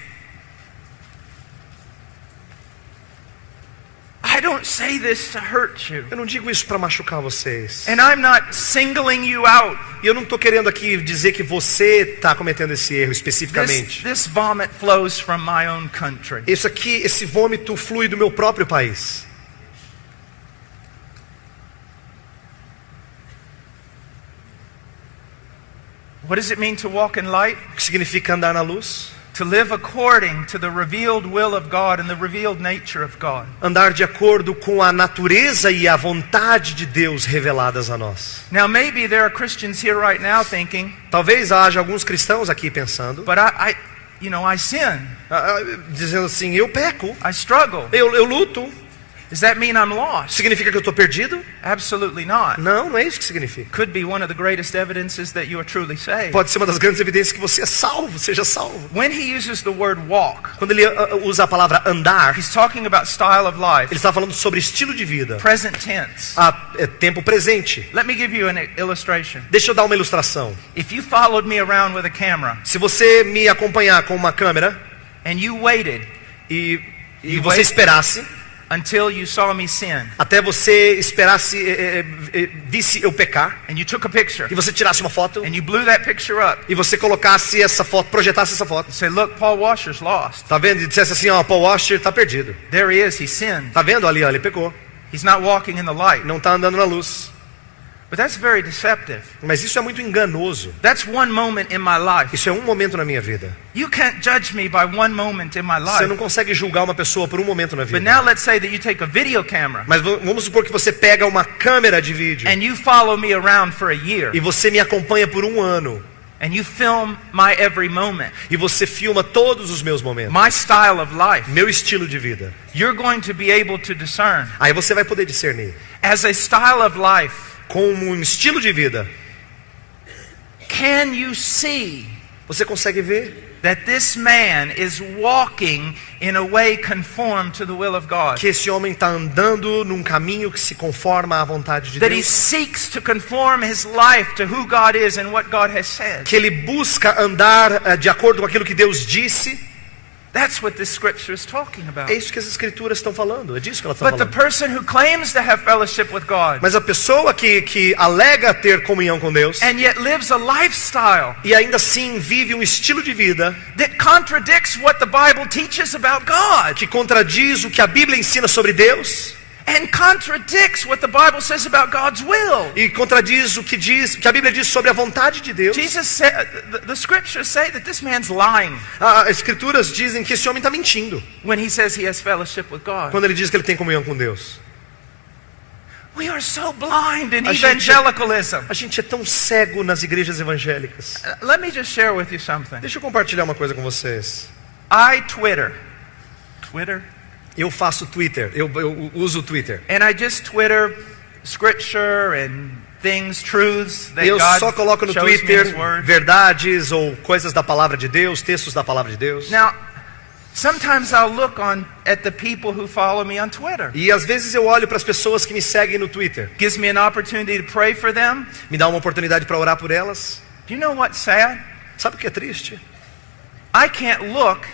I don't say this to hurt you. Eu não digo isso para machucar vocês. And I'm not singling you out. E eu não estou querendo aqui dizer que você está cometendo esse erro especificamente. This vomit flows from my own country. Isso aqui, esse vômito flui do meu próprio país. What does it mean to walk in light? O que significa andar na luz? To live according to the revealed will of God and the revealed nature of God. Andar de acordo com a natureza e a vontade de Deus reveladas a nós. Now maybe there are Christians here right now thinking, Talvez haja alguns cristãos aqui pensando, but I sin. dizendo assim, eu peco, I struggle. eu luto. Does that mean I'm lost? Significa que eu estou perdido? Absolutely not. Não, não é isso que significa. Could be one of the greatest evidences that you are truly saved. Pode ser uma das grandes evidências que você é salvo, seja salvo. When he uses the word walk, Quando ele usa a palavra andar, he's talking about style of life, ele está falando sobre estilo de vida. present tense. É tempo presente. Let me give you an illustration. Deixa eu dar uma ilustração. If you followed me around with a camera Se você me acompanhar com uma câmera and you waited e You você wait. esperasse, until you saw me sin até você esperasse, visse eu pecar, and you took a picture e você tirasse uma foto, and you blew that picture up, e você colocasse essa foto, projetasse essa foto, say, look, Paul Washer's lost. tá vendo? E dissesse assim, ó, Paul Washer tá perdido. There he is, he sinned. Tá vendo ali, ó, ele pecou. He's not walking in the light. Não tá andando na luz. But that's very deceptive. Mas isso é muito enganoso. That's one moment in my life. Isso é um momento na minha vida. You can't judge me by one moment in my Você life. não consegue julgar uma pessoa por um momento na But vida. now let's say that you take a video camera Mas vamos supor que você pega uma câmera de vídeo and you follow me around for a year e você me acompanha por um ano. and you film my every moment, E você filma todos os meus momentos. my style of life. Meu estilo de vida. You're going to be able to discern Aí você vai poder discernir. as a style of life. Como um estilo de vida. Can you see Você consegue ver that this man is walking in a way conformed to the will of God? que esse homem está andando num caminho que se conforma à vontade de That he Deus. seeks to conform his life to who God is and what God has said. Que ele busca andar de acordo com aquilo que Deus disse. That's what this scripture is talking about. É isso que as escrituras estão falando. É disso que elas estão But the falando. person who claims to have fellowship with God Mas a pessoa que alega ter comunhão com Deus and yet lives a lifestyle e ainda assim vive um estilo de vida that contradicts what the Bible teaches about God que contradiz o que a Bíblia ensina sobre Deus and contradicts what the Bible says about God's will. e contradiz o que a Bíblia diz sobre a vontade de Deus. Jesus said, the scriptures say that this man's lying As escrituras dizem que esse homem está mentindo when he says he has fellowship with God. quando ele diz que ele tem comunhão com Deus. We are so blind in A gente- evangelicalism. A gente é tão cego nas igrejas evangélicas. Let me just share with you something. Deixa eu compartilhar uma coisa com vocês. I Twitter, Eu faço Twitter, eu uso o Twitter. and I just Twitter scripture and things, truths that Eu God só coloco no shows me in Twitter His Word. verdades ou coisas da palavra de Deus, textos da palavra de Deus. Now, sometimes I'll look at the people who follow me on Twitter. E às vezes eu olho para as pessoas que me seguem no Twitter. Gives me an opportunity to pray for them. Me dá uma oportunidade para orar por elas. Do you know what's sad? Sabe o que é triste? I can't look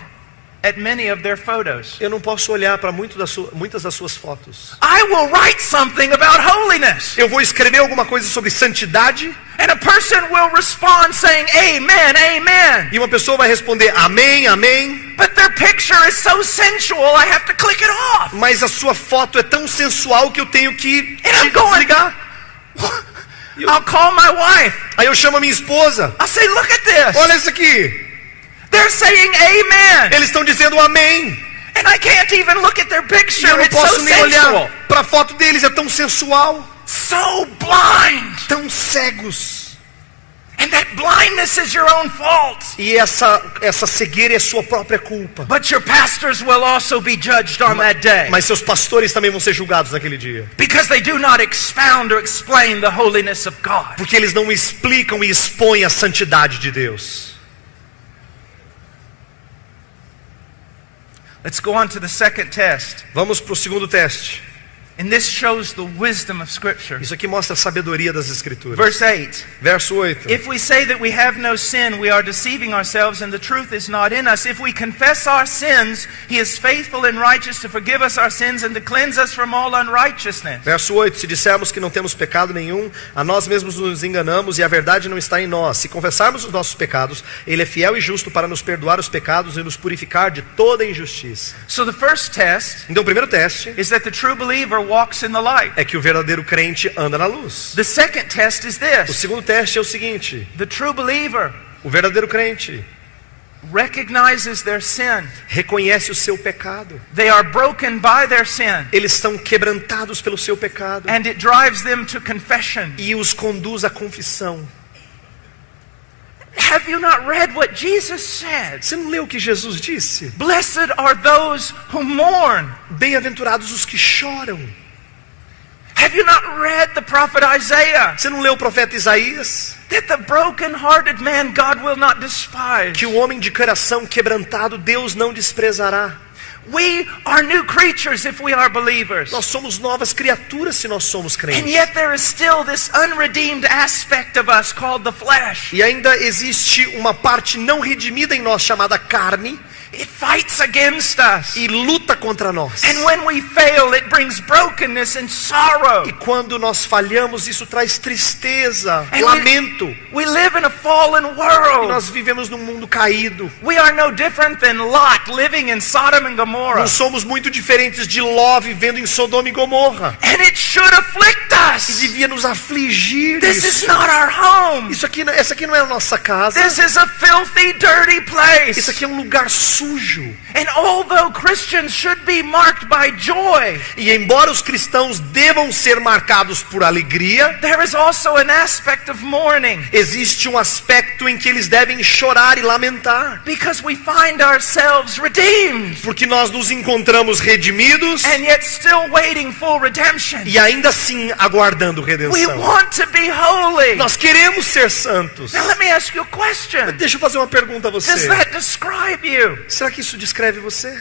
at many of their photos. Eu não posso olhar para muitas das suas fotos. I will write something about holiness, Eu vou escrever alguma coisa sobre santidade and a person will respond saying, "Amen, amen." e uma pessoa vai responder amém, amém. But their picture is so sensual, I have to click it off. Mas a sua foto é tão sensual que eu tenho que And I'm going, desligar. I'll call my wife. Aí eu chamo a minha esposa. I'll say, "Look at this. Olha isso aqui. They're saying amen." Eles estão dizendo amém. And I can't even look at their E picture. eu não It's so posso nem sensual. olhar para a foto deles. É tão sensual. So blind. Tão cegos. And that blindness is your own fault. E essa cegueira é sua própria culpa. But your pastors will also be judged on that day. Mas seus pastores também vão ser julgados naquele dia. Because they do not expound or explain the holiness of God. Porque eles não explicam e expõem a santidade de Deus. Let's go on to the second test. Vamos para o segundo teste. And this shows the wisdom of Scripture. Isso aqui mostra a sabedoria das Escrituras. Verse 8. Verso 8. If we say that we have no sin, we are deceiving ourselves and the truth is not in us. If we confess our sins, He is faithful and righteous to forgive us our sins and to cleanse us from all unrighteousness. Verso 8. Se dissermos que não temos pecado nenhum, a nós mesmos nos enganamos e a verdade não está em nós. Se confessarmos os nossos pecados, Ele é fiel e justo para nos perdoar os pecados e nos purificar de toda injustiça. So the first test Então o primeiro teste is that the true believer walks in the light. é que o verdadeiro crente anda na luz. The second test is O this. segundo teste é o seguinte. The true believer O verdadeiro crente recognizes their sin. reconhece o seu pecado. They are broken by their sin. Eles estão quebrantados pelo seu pecado. And it drives them to confession. E os conduz à confissão. Have you not read what Jesus said? Você não leu o que Jesus disse? Blessed are those who mourn. Bem-aventurados os que choram. Have you not read the prophet Isaiah? Você não leu o profeta Isaías? That the broken-hearted man God will not despise. Que o homem de coração quebrantado Deus não desprezará. We are new creatures if we are believers. Nós somos novas criaturas se nós somos And crentes. yet there is still this unredeemed aspect of us called the flesh. E ainda existe uma parte não redimida em nós chamada carne. It fights against us. E luta contra nós. And when we fail, it brings brokenness and sorrow. E quando nós falhamos, isso traz tristeza, And lamento. we live in a fallen E world. nós vivemos num mundo caído. We are no different than Lot living in Sodom and Gomorrah. Nós somos muito diferentes de Ló vivendo em Sodoma e Gomorra. And it should afflict E us. devia nos afligir This is isso. not our home. Essa aqui não é a nossa casa. This is a filthy, dirty Isso place. aqui é um lugar sujo. And although Christians should be marked by joy, E embora os cristãos devam ser marcados por alegria, there is also an aspect of mourning. existe um aspecto em que eles devem chorar e lamentar. Because we find ourselves redeemed. Porque nós nos encontramos redimidos And yet still waiting for redemption. e ainda assim aguardando We redenção. want to be holy. Nós queremos ser santos. Now let me ask you a question. Deixa eu fazer uma pergunta a Does você. that describe you? Será que isso descreve você?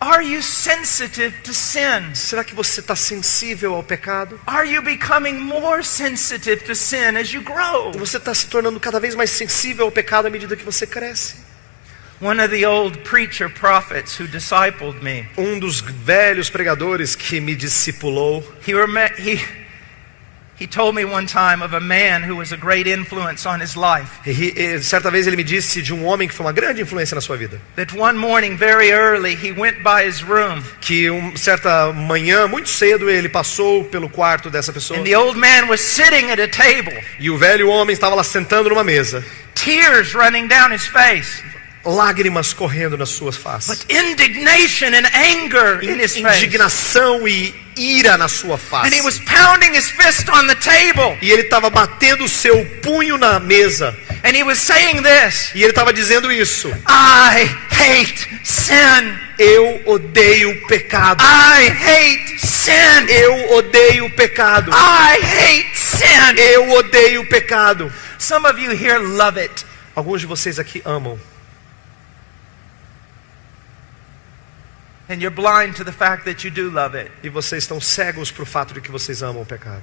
Are you sensitive to sin? Será que você está sensível ao pecado? Are you becoming more sensitive to sin as you grow? Você está se tornando cada vez mais sensível ao pecado à medida que você cresce? One of the old preacher prophets who discipled me, Um dos velhos pregadores que me discipulou, he told me one time of a man who was a great influence on his life. certa vez ele me disse de um homem que foi uma grande influência na sua vida. That one morning very early he went by his room Que certa manhã, muito cedo, ele passou pelo quarto dessa pessoa. and the old man was sitting at a table, E o velho homem estava lá sentando numa mesa, tears running down his face, lágrimas correndo nas suas faces, but indignation and anger in his face. indignação e ira na sua face. And he was pounding his fist on the table E ele estava batendo o seu punho na mesa. and he was saying this, E ele estava dizendo isso: I hate sin. eu odeio o pecado. I hate sin. Eu odeio o pecado. I hate sin. Eu odeio o pecado. Some of you here love it. Alguns de vocês aqui amam. And you're blind to the fact that you do love it. E vocês estão cegos para o fato de que vocês amam o pecado.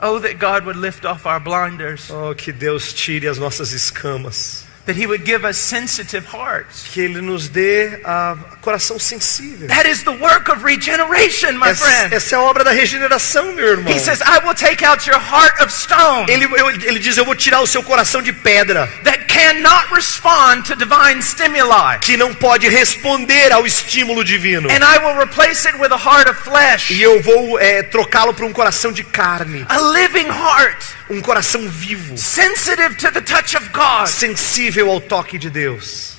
Oh, that God would lift off our blinders. Oh, que Deus tire as nossas escamas. That He would give us sensitive hearts. Que Ele nos dê coração sensível. That is the work of regeneration, my friend. Essa é a obra da regeneração, meu irmão. He says, I will take out your heart of stone Ele diz, eu vou tirar o seu coração de pedra, that cannot respond to divine stimuli. que não pode responder ao estímulo divino. And I will replace it with a heart of flesh. E eu vou trocá-lo por um coração de carne. A living heart. Um coração vivo. Sensitive to the touch of God. Sensível ao toque de Deus.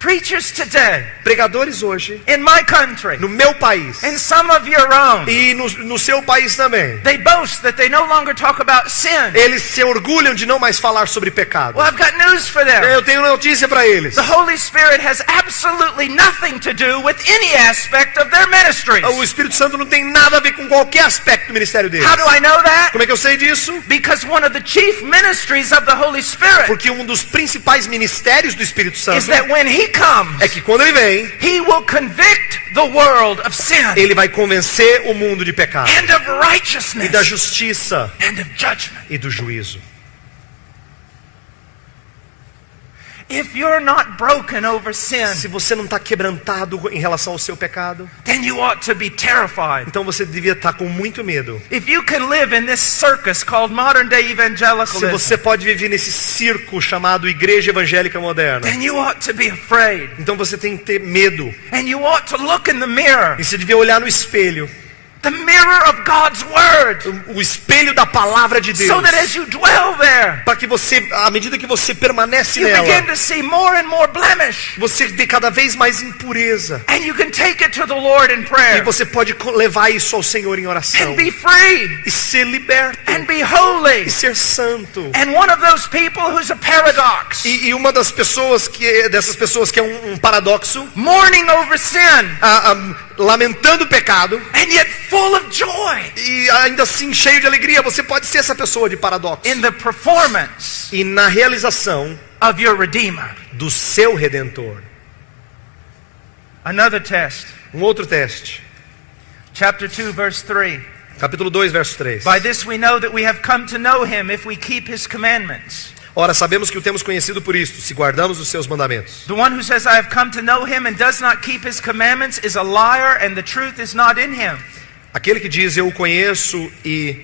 Preachers today, Pregadores hoje, in my country, no meu país, and some of your own, e no seu país também, they boast that they no longer talk about sin. eles se orgulham de não mais falar sobre pecado. Well, I've got news for them. Eu tenho notícia para eles. The Holy Spirit has absolutely nothing to do with any aspect of their ministries. O Espírito Santo não tem nada a ver com qualquer aspecto do ministério deles. How do I know that? Como é que eu sei disso? Because one of the chief ministries of the Holy Spirit Porque um dos principais ministérios do Espírito is Santo that when He comes, é que quando ele vem, He will convict the world of sin ele vai convencer o mundo de pecado and of e righteousness da justiça and of judgment. e do juízo. If you're not broken over sin, Se você não está quebrantado em relação ao seu pecado, then you ought to be terrified. então você devia estar com muito medo. If you can live in this circus called modern day Se evangelicalism, você pode viver nesse circo chamado Igreja Evangélica Moderna, then you ought to be afraid. então você tem que ter medo. And you ought to look in the mirror E você devia olhar no espelho The mirror of God's word. O espelho da palavra de Deus. So that as you dwell there, Para que você, à medida que você permanece you begin nela, to see more and more blemish. você vê cada vez mais impureza. And you can take it to the Lord in E prayer. você pode levar isso ao Senhor em oração. And be free. E ser liberto. And be holy. E ser santo. And one of those people who's a paradox. E uma dessas pessoas que é um paradoxo, Mourning over sin. lamentando o pecado, And yet full of joy. e ainda assim cheio de alegria, você pode ser essa pessoa de paradoxo. In the performance E na realização of your Redeemer. do seu Redentor. Another test. Um outro teste. Chapter 2, verse 3. Capítulo 2, verso 3. By this we know that we have come to know him if we keep his commandments. Ora, sabemos que o temos conhecido por isto, se guardamos os seus mandamentos. The one who says, I have come to know him and does not keep his commandments is a liar and the truth is not in him. Aquele que diz, eu o conheço e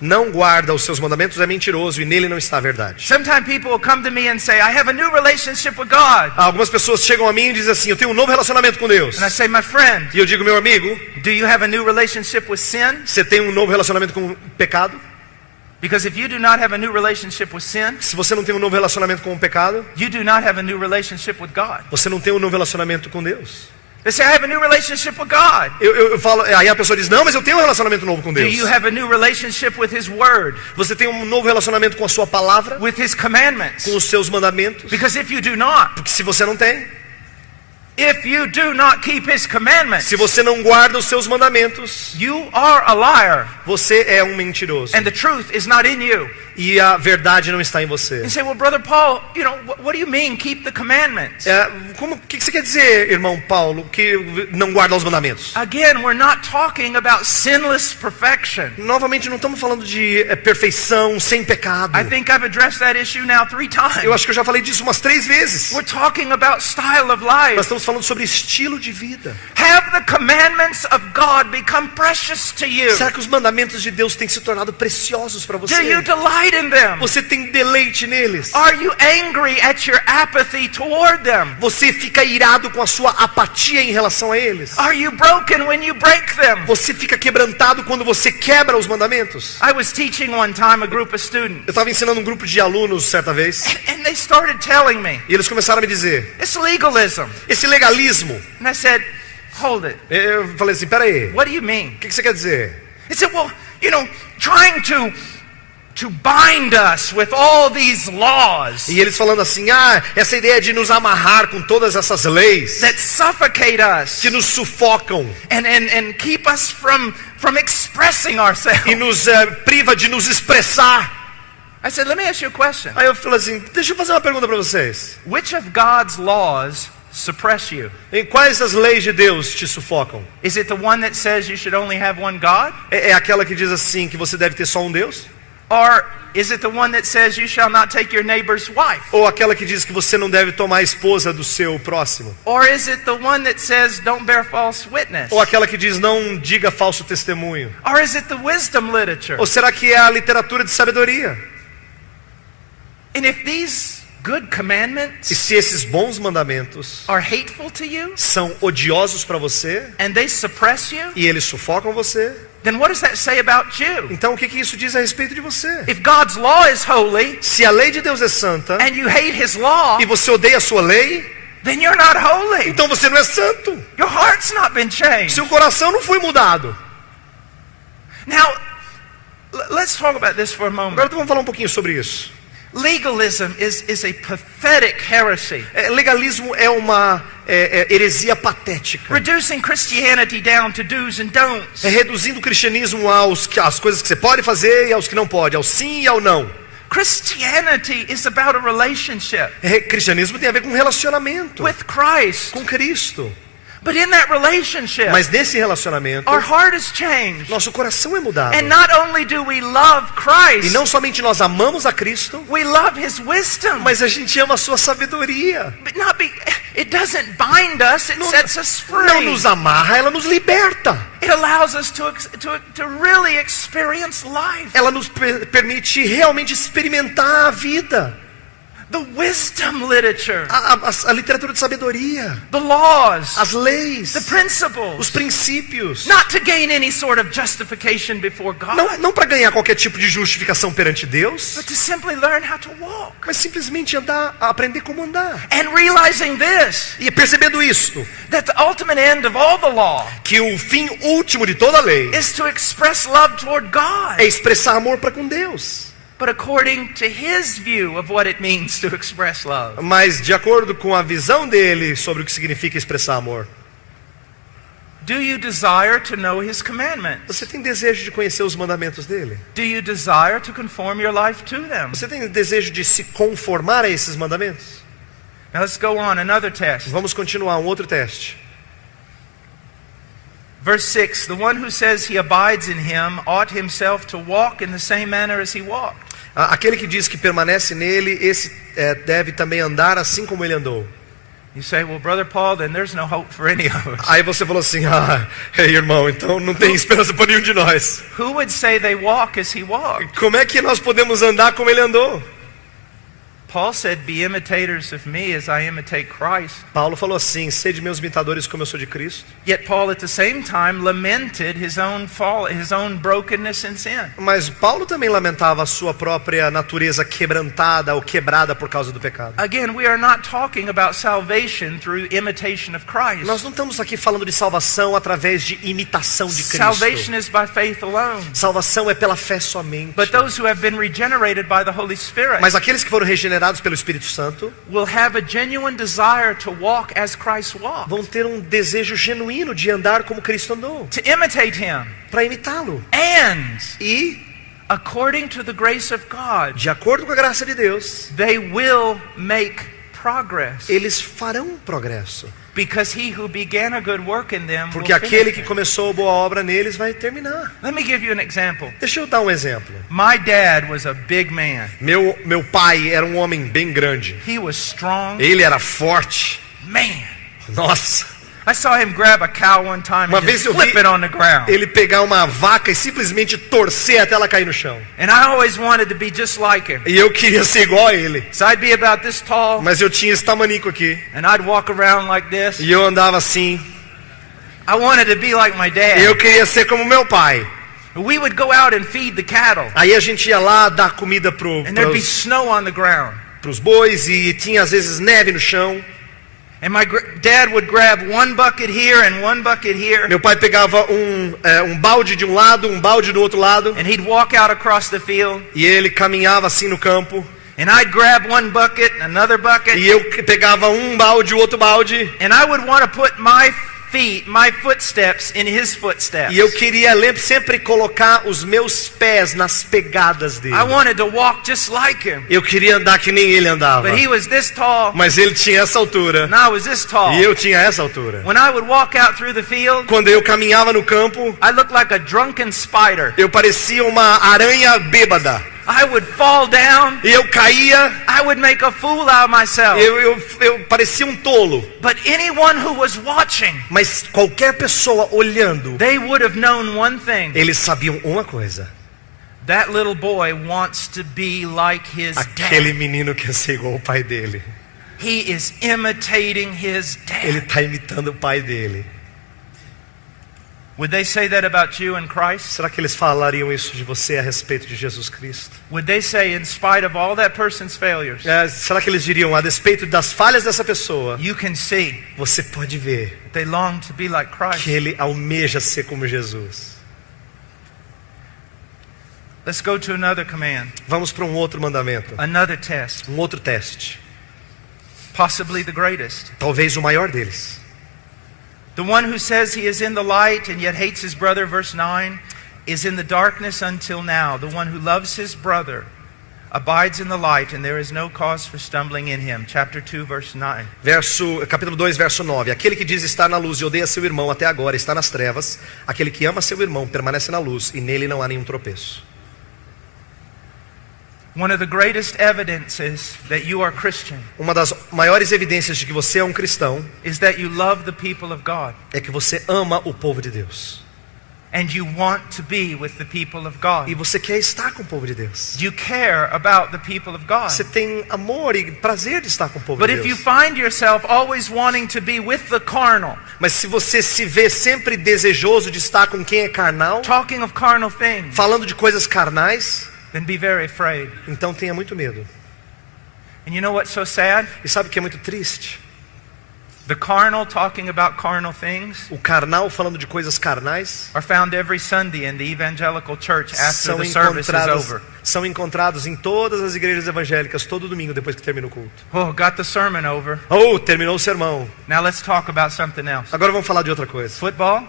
não guarda os seus mandamentos é mentiroso e nele não está a verdade. Sometimes people will come to me and say, I have a new relationship with God. Algumas pessoas chegam a mim e dizem assim, eu tenho um novo relacionamento com Deus. And I say, my friend, E eu digo, meu amigo, do you have a new relationship with sin? você tem um novo relacionamento com o pecado? Because if you do not have a new relationship with sin, Se você não tem um novo relacionamento com o pecado, you do not have a new relationship with God. você não tem um novo relacionamento com Deus. They say, I have a new relationship with God. Eu falo, aí a pessoa diz, não, mas eu tenho um relacionamento novo com Do Deus. you have a new relationship with his word, Você tem um novo relacionamento com a sua palavra, with his commandments? com os seus mandamentos? Because if you do not, Porque se você não tem, if you do not keep his commandments, se você não guarda os seus mandamentos, you are a liar você é um mentiroso. and the truth is not in you. E a verdade não está em você. You say, well, Brother Paul, you know, what do you mean keep the commandments? O que você quer dizer, irmão Paulo, que não guarda os mandamentos? Again, we're not talking about sinless perfection. Novamente, não estamos falando de perfeição, sem pecado. I think I've addressed that issue now 3 times. Eu acho que eu já falei disso umas 3 vezes. We're talking about style of Nós life. estamos falando sobre estilo de vida. Have the commandments of God become precious to you? Será que os mandamentos de Deus têm se tornado preciosos para você? Do you delight in them? Você tem deleite neles? Are you angry at your apathy toward them? Você fica irado com a sua apatia em relação a eles? Are you broken when you break them? Você fica quebrantado quando você quebra os mandamentos? I was teaching one time a group of students, Eu estava ensinando um grupo de alunos certa vez, and they started telling me, e eles começaram a me dizer, it's legalism. esse legalismo. And I said, hold it. Eu falei assim, peraí, What do you mean? o que você quer dizer? He said, well, you know, trying to bind us with all these laws E eles falando assim, essa ideia de nos amarrar com todas essas leis that suffocate us que nos sufocam and keep us from expressing e ourselves. nos priva de nos expressar. I said, let me ask you a question. Aí eu falei assim, deixa eu fazer uma pergunta para vocês. Which of God's laws suppress you? Em quais as leis de Deus te sufocam? Is it the one that says you should only have one God? É aquela que diz assim, que você deve ter só um Deus? Or is it the one that says you shall not take your neighbor's wife? Ou aquela que diz que você não deve tomar a esposa do seu próximo? Or is it the one that says don't bear false witness? Ou aquela que diz não diga falso testemunho? Or is it the wisdom literature? Ou será que é a literatura de sabedoria? And if these good E commandments se esses bons mandamentos are hateful to you são odiosos para você and they suppress you, e eles sufocam você, then what does that say about you? então o que isso diz a respeito de você? If God's law is holy Se a lei de Deus é santa and you hate his law, e você odeia a sua lei, then you're not holy. então você não é santo. Your heart's not been changed. Seu coração não foi mudado. Now, let's talk about this for a moment. Agora vamos falar um pouquinho sobre isso. Legalism is a pathetic heresy, Legalismo é uma heresia patética. reducing Christianity down to do's and don'ts. É reduzindo o cristianismo às coisas que você pode fazer e aos que não pode, ao sim e ao não. Christianity is about a relationship Cristianismo tem a ver com relacionamento, with Christ. com Cristo. But in that relationship, Mas nesse relacionamento, our heart is changed. nosso coração é mudado. And not only do we love E Christ, não somente nós amamos a Cristo, we love his wisdom. mas a gente ama a sua sabedoria. But it doesn't bind us, it sets us Não free. nos amarra, ela nos liberta. It allows us to really experience life. Ela nos permite realmente experimentar a vida. The wisdom literature. A literatura de sabedoria. The laws. As leis. The principles. Os princípios. Not to gain any sort of justification before God. Não para ganhar qualquer tipo de justificação perante Deus. But to simply learn how to walk. Mas simplesmente aprender como andar. And realizing this. E percebendo isto. That the ultimate end of all the law. Que o fim último de toda a lei. Is to express love toward God. É expressar amor para com Deus. But according to his view of what it means to express love. Mas de acordo com a visão dele sobre o que significa expressar amor. Do you desire to know his commandments? Você tem desejo de conhecer os mandamentos dele? Do you desire to conform your life to them? Você tem desejo de se conformar a esses mandamentos? Now let's go on, another test. Vamos continuar, um outro teste. Verse 6, the one who says he abides in him ought himself to walk in the same manner as he walked. Aquele que diz que permanece nele, esse deve também andar assim como ele andou. You say, well, Brother Paul, then there's no hope for any of us. Aí você falou assim, irmão, então não tem esperança para nenhum de nós. Who would say they walk as he walked? Como é que nós podemos andar como ele andou? Paul said, be imitators of me as I imitate Christ. Paulo falou assim, sede meus imitadores como eu sou de Cristo. Yet Paul at the same time lamented his own fall, his own brokenness and sin. Mas Paulo também lamentava a sua própria natureza quebrantada ou quebrada por causa do pecado. Again, we are not talking about salvation through imitation of Christ. Nós não estamos aqui falando de salvação através de imitação de Cristo. Salvation is by faith alone. Salvação é pela fé somente. But those who have been regenerated by the Holy Spirit. Mas aqueles que foram regenerados pelo Espírito Santo will have a genuine desire to walk as Christ walked. Vão ter um desejo genuíno de andar como Cristo andou. To imitate him. Para imitá-lo. E according to the grace of God, de acordo com a graça de Deus, they will make progress. Eles farão progresso. Because he who began a good work in them Porque aquele que começou a boa obra neles vai terminar. Let me give you an example. Deixa eu dar um exemplo. My dad was a big man. Meu pai era um homem bem grande. He was strong. Ele era forte. Man. Nossa. I saw him grab a cow one time and just flip it on the ground. Ele pegar uma vaca e simplesmente torcer até ela cair no chão. And I always wanted to be just like him. E eu queria ser igual a ele. So I'd be about this tall. Mas eu tinha esse tamanico aqui. And I'd walk around like this. E eu andava assim. I wanted to be like my dad. Eu queria ser como meu pai. We would go out and feed the cattle. Aí a gente ia lá dar comida and there'd be snow on the ground. Pros bois e tinha às vezes neve no chão. And my dad would grab one bucket here and one bucket here. Meu pai pegava um balde de um lado, um balde do outro lado. And he'd walk out across the field. E ele caminhava assim no campo. And I'd grab one bucket, another bucket. E eu pegava um balde, outro balde. And I would want to put my footsteps in his footsteps. E eu queria sempre colocar os meus pés nas pegadas dele. I wanted to walk just like him. Eu queria andar que nem ele andava. But he was this tall. Mas ele tinha essa altura. And I was this tall. E eu tinha essa altura. When I would walk out through the field, quando eu caminhava no campo, I looked like a drunken spider. Eu parecia uma aranha bêbada. I would fall down. E eu caía. I would make a fool out of myself. Eu parecia um tolo. But anyone who was watching, mas qualquer pessoa olhando, they would have known one thing. Eles sabiam uma coisa. That little boy wants to be like his Aquele dad. menino quer ser igual ao pai dele. He is imitating his dad. Ele está imitando o pai dele. Would they say that about you in Christ? Será que eles falariam isso de você a respeito de Jesus Cristo? Would they say, in spite of all that person's failures, será que eles diriam a despeito das falhas dessa pessoa? You can see. Você pode ver. They long to be like Christ. Que ele almeja ser como Jesus. Let's go to another command. Vamos para um outro mandamento. Another test. Um outro teste. Possibly the greatest. Talvez o maior deles. The one who says he is in the light and yet hates his brother, verse 9, is in the darkness until now. The one who loves his brother abides in the light, and there is no cause for stumbling in him. Chapter 2, verse 9. Capítulo 2, verso 9. Aquele que diz estar na luz e odeia seu irmão até agora está nas trevas. Aquele que ama seu irmão permanece na luz e nele não há nenhum tropeço. One of the greatest evidences that you are Christian Uma das maiores evidências de que você é um cristão is that you love the people of God. é que você ama o povo de Deus. And you want to be with the people of God. E você quer estar com o povo de Deus. You care about the people of God. Você tem amor e prazer de estar com o povo But de if you Deus. find yourself always wanting to be with the carnal, Mas se você se vê sempre desejoso de estar com quem é carnal, talking of carnal things, falando de coisas carnais, then be very afraid. então tenha muito medo. And you know what's so sad? E sabe o que é muito triste? The carnal talking about carnal things O carnal falando de coisas carnais are found every Sunday in the evangelical church after the service is over. são encontrados em todas as igrejas evangélicas todo domingo depois que termina o culto. Oh, got the sermon over. Oh, terminou o sermão. Now let's talk about something else. Agora vamos falar de outra coisa. Football,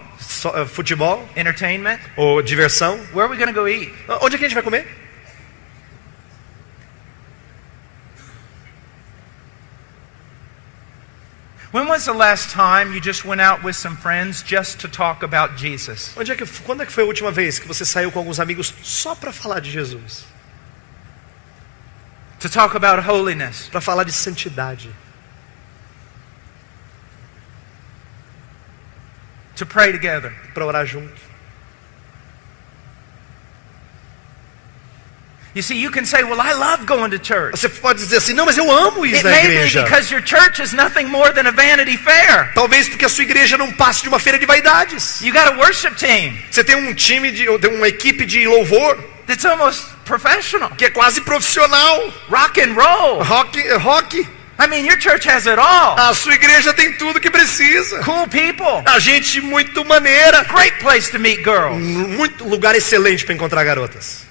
Futebol entertainment. ou diversão. Where are we going to go eat? Onde é que a gente vai comer? When was the last time you just went out with some friends just to talk about Jesus? Quando é que foi a última vez que você saiu com alguns amigos só para falar de Jesus? To talk about holiness? Para falar de santidade, To pray together? para orar junto. You see, you can say, well, I love going to church. Você pode dizer assim, não, mas eu amo ir It na may be igreja. because your church is nothing more than a vanity fair. Talvez porque a sua igreja não passe de uma feira de vaidades. You got a worship team Você tem um tem uma equipe de louvor that's almost professional. que é quase profissional. Rock and roll. Rock. I mean, your church has it all. A sua igreja tem tudo que precisa. Cool people. A gente muito maneira. Great place to meet girls. Muito lugar excelente para encontrar garotas.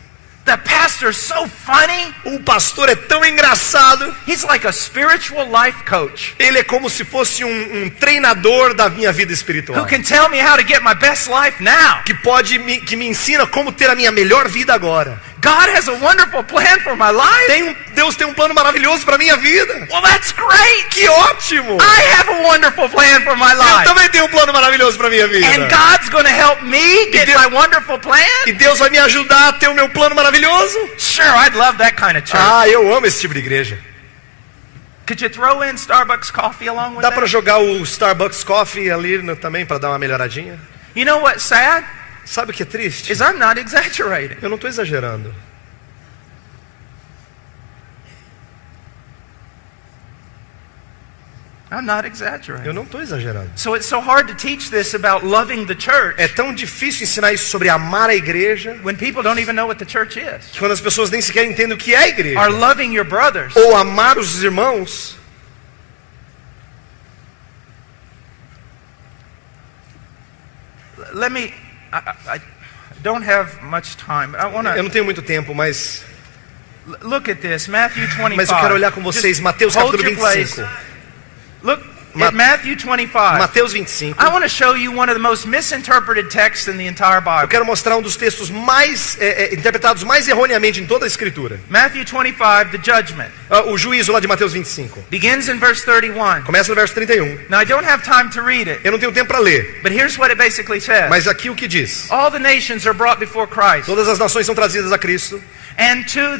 The pastor's so funny. O pastor é tão engraçado. He's like a spiritual life coach Ele é como se fosse um treinador da minha vida who espiritual. can tell me how to get my best life now. Que me ensina como ter a minha melhor vida agora. God has a wonderful plan for my life. Deus tem um plano maravilhoso para minha vida. Well, that's great. Que ótimo! I have a wonderful plan for my Eu life. também tenho um plano maravilhoso para minha vida. And God's going to help me get Deus- my wonderful plan? E Deus vai me ajudar a ter o meu plano maravilhoso. Sure, I'd love that kind of church. Eu amo esse tipo de igreja. Could you throw in Starbucks coffee along with Dá para that? jogar o Starbucks Coffee ali também para dar uma melhoradinha? You know what's sad? Sabe o que é triste? Is I'm not exaggerating. Eu não estou exagerando. I'm not Eu exaggerating. não estou exagerando. So it's so hard to teach this about loving the church É tão difícil ensinar isso sobre amar a igreja when people don't even know what the church is. que quando as pessoas nem sequer entendem o que é a igreja. Or loving your brothers. Ou amar os irmãos. Let me, I don't have much time. I want Eu to não tenho muito tempo, mas look at this. Matthew 25. eu quero olhar com vocês Just Mateus hold capítulo your place. 25. Look Ma- at Matthew 25. Mateus 25. I want to show you one of the most misinterpreted texts in the entire Eu Bible. quero mostrar um dos textos mais interpretados mais erroneamente em toda a Escritura. Matthew 25, the judgment. O juízo lá de Mateus 25. Begins in verse 31. Começa no verso 31. Now, I don't have time to read it, Eu não tenho tempo para ler, but here's what it basically says. mas aqui o que diz? All the nations are brought before Christ. Todas as nações são trazidas a Cristo. And to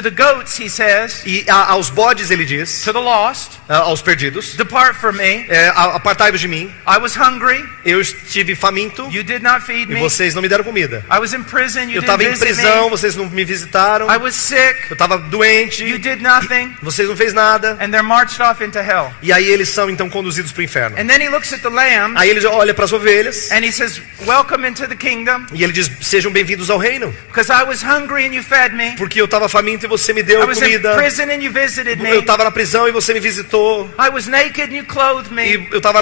the goats, he says, E aos bodes ele diz, to the lost, aos perdidos, depart from me. apartai-vos de mim. I was hungry, Eu estive faminto you did not feed e me. vocês não me deram comida. I was in prison, you Eu didn't estava em visit prisão, me. vocês não me visitaram. I was sick, Eu estava doente, you did nothing. vocês não fez nada. And they're marched off into hell. E aí eles são então conduzidos para o inferno. And then he looks at the lambs Aí ele olha para as ovelhas and he says, welcome into the kingdom, e ele diz, sejam bem-vindos ao reino. because I was hungry and you fed me. Porque eu estava faminto e você me deu I was in comida. prison and you visited Eu me. estava na prisão e você me visitou. I was naked and you clothed me. E eu estava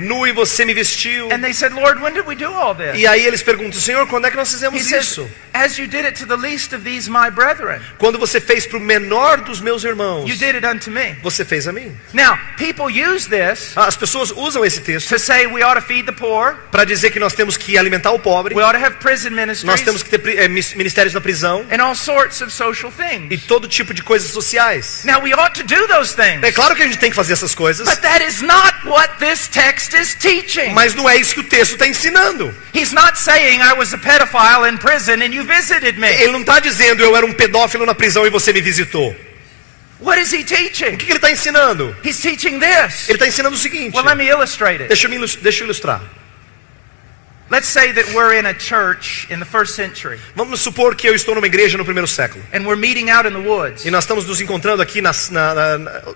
nu e você me vestiu. And they said, Lord, when did we do all this? E aí eles perguntam, Senhor, quando é que nós He fizemos says, isso? as you did it to the least of these my brethren, Quando você fez para o menor dos meus you irmãos, did it unto me. você fez a mim. Now, people use this As pessoas usam esse texto to say we ought to feed the poor, para dizer que nós temos que alimentar o pobre, we ought to have prison nós ministries, temos que ter ministérios na prisão and all sorts of social e things. todo tipo de coisas sociais. Now, we ought to do those things, É claro que a gente tem que fazer essas coisas, but that is not what this text is teaching. mas não é isso que o texto está ensinando. He's not saying I was a pedophile in prison and you visited me. Ele não está dizendo eu era um pedófilo na prisão e você me visitou. What is he O teaching? que ele está ensinando? He's teaching this. Ele está ensinando o seguinte. Well, let me illustrate it. Deixa eu ilustrar. Let's say that we're in a church in the first century Vamos supor que eu estou numa igreja no primeiro século. and we're meeting out in the woods. E nós estamos nos encontrando aqui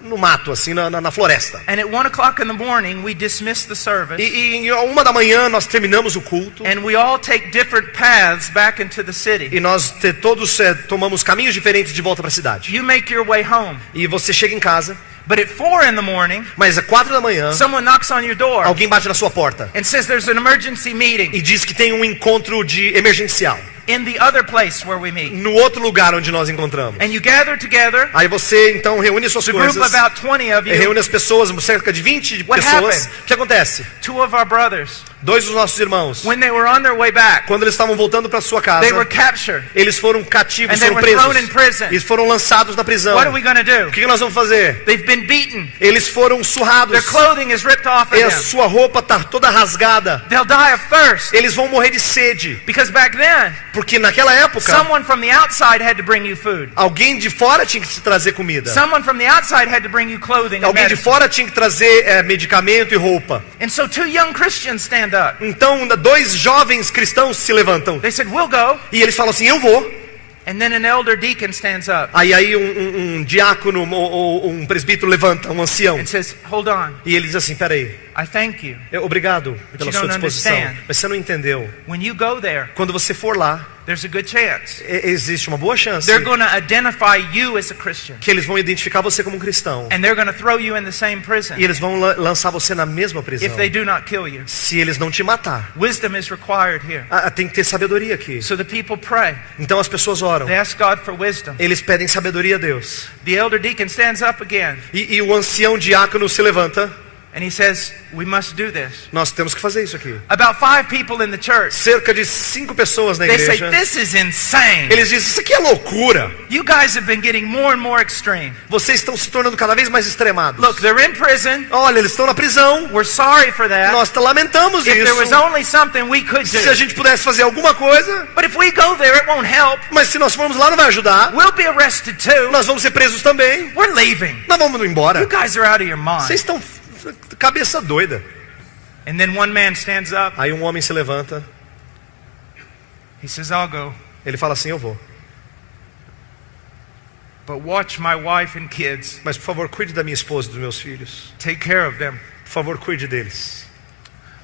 no mato, assim, na floresta. And at 1 o'clock in the morning, we dismiss the service. E em 1 da manhã nós terminamos o culto. And we all take different paths back into the city. E nós todos tomamos caminhos diferentes de volta para a cidade. You make your way home. E você chega em casa, But at 4 in the morning, mas às 4 da manhã, someone knocks on your door alguém bate na sua porta and says there's an emergency meeting e diz que tem um encontro emergencial in the other place where we meet. no outro lugar onde nós encontramos. And you gather together, Aí você então reúne suas a group coisas, of about 20 of you, reúne as pessoas, cerca de 20 What pessoas. happened? O que acontece? 2 of our brothers, 2 dos nossos irmãos, when they were on their way back, quando eles estavam voltando para sua casa, they were captured. eles foram cativos, And they foram were thrown in presos. prison. Eles foram lançados na prisão. What are we going to do? O que nós vamos fazer? They've been beaten. Eles foram surrados. Their clothing is ripped off of E a them. sua roupa está toda rasgada. They'll die of thirst. Eles vão morrer de sede. Because back then, Porque naquela época, someone from the outside had to bring you food. alguém de fora tinha que te trazer comida. Someone from the outside had to bring you clothing and Alguém de medicine. fora tinha que trazer medicamento e roupa. And so 2 young Christians stand up. Então 2 jovens cristãos se levantam. They said, we'll go. E eles falam assim, eu vou. And then an elder deacon stands up Aí um diácono ou um presbítero levanta, um ancião. and says, hold on, E ele diz assim, peraí, I thank you. obrigado pela you sua don't disposição. understand. Mas você não entendeu. When you go there, Quando você for lá, there's a good chance existe uma boa chance they're going to identify you as a Christian. que eles vão identificar você como um cristão. And they're going to throw you in the same prison E eles vão lançar você na mesma prisão. if they do not kill you. Se eles não te matar. Wisdom is required here. Tem que ter sabedoria aqui. So the people pray. Então as pessoas oram. They ask God for wisdom. Eles pedem sabedoria a Deus. The elder deacon stands up again E o ancião diácono se levanta. and he says, we must do this. Nós temos que fazer isso aqui. About 5 people in the church, Cerca de 5 pessoas na they say, igreja. this is insane. Eles dizem, isso aqui é loucura. You guys have been getting more and more extreme. Vocês estão se tornando cada vez mais extremados. Look, they're in prison. Olha, eles estão na prisão. We're sorry for that. Nós lamentamos If there was isso. only something we could Se a do. gente pudesse fazer alguma coisa. But if we go there, it won't help. Mas se nós formos lá, não vai ajudar. We'll be arrested too. Nós vamos ser presos também. We're leaving. Nós vamos embora. You guys are out of your mind. Vocês estão cabeça doida. And then one man stands up. Aí um homem se levanta. He says, I'll go. Ele fala assim, eu vou. But watch my wife and kids. Mas por favor, cuide da minha esposa e dos meus filhos. Take care of them. Por favor, cuide deles.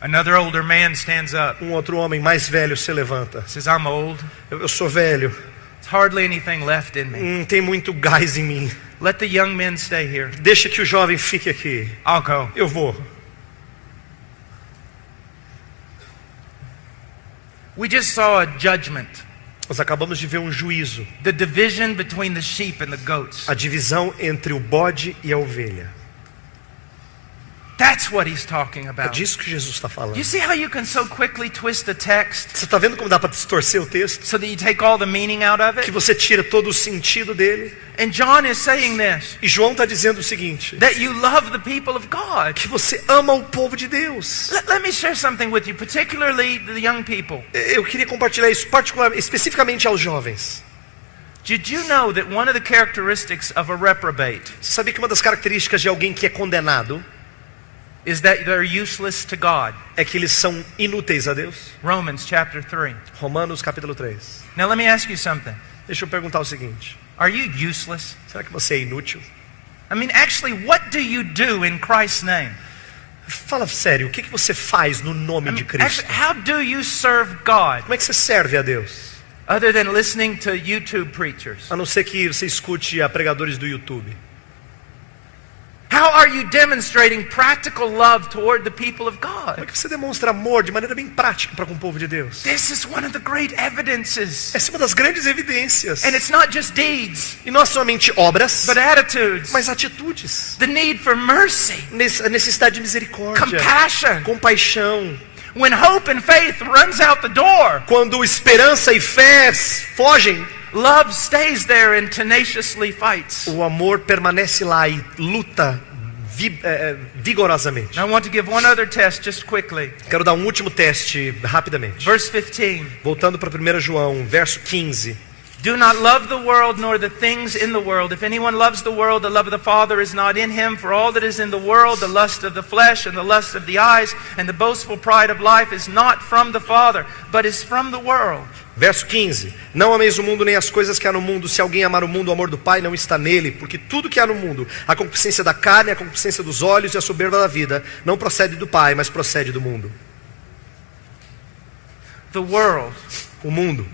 Another older man stands up. Um outro homem mais velho se levanta. Says, I'm old. Eu sou velho. There's hardly anything left in me. Não tem muito gás em mim. Let the young men stay here. Deixa que o jovem fique aqui. I'll go. Eu vou. We just saw a judgment. Nós acabamos de ver um juízo. The division between the sheep and the goats. A divisão entre o bode e a ovelha. That's what he's talking É about. disso que Jesus está falando. You see how you can so quickly twist the text Você está vendo como dá para distorcer o texto? so that you take all the meaning out of Que it? você tira todo o sentido dele. And John is saying this, E João está dizendo o seguinte. that you love the people of God. Que você ama o povo de Deus. Let me share something with you, particularly the young people. Eu queria compartilhar isso especificamente aos jovens. Did you know that one of the characteristics of a reprobate Você sabia que uma das características de alguém que é condenado is that they're useless to God? é que eles são inúteis a Deus? Romans chapter 3. Romanos capítulo 3. Now let me ask you something. Deixa eu perguntar o seguinte. Are you useless? Será que você é inútil? I mean, actually, what do you do in Christ's name? Fala sério, o que você faz no nome I de mean, Cristo? actually, how do you serve God Como é que você serve a Deus? other than listening to YouTube preachers? A não ser que você escute a pregadores do YouTube. How are you demonstrating practical love toward the people of Como é God? que você demonstra amor de maneira bem prática para com o povo de Deus? This is one of the great evidences. Essa é uma das grandes evidências. And it's not just deeds, E não é somente obras, but attitudes. mas atitudes. The need for mercy, A necessidade de misericórdia, compassion. compaixão. When hope and faith runs out the door, Quando esperança e fé fogem, love stays there and tenaciously fights. o amor permanece lá e luta vigorosamente. Now I want to give one other test just quickly. Quero dar um último teste rapidamente. Verse 15. Voltando para 1 João, verso 15. Do not love the world nor the things in the world. If anyone loves the world, the love of the Father is not in him. For all that is in the world, the lust of the flesh and the lust of the eyes and the boastful pride of life is not from the Father, but is from the world. Verso 15: Não ameis o mundo nem as coisas que há no mundo. Se alguém amar o mundo, o amor do Pai não está nele. Porque tudo que há no mundo, a concupiscência da carne, a concupiscência dos olhos e a soberba da vida, não procede do Pai, mas procede do mundo. The world. O mundo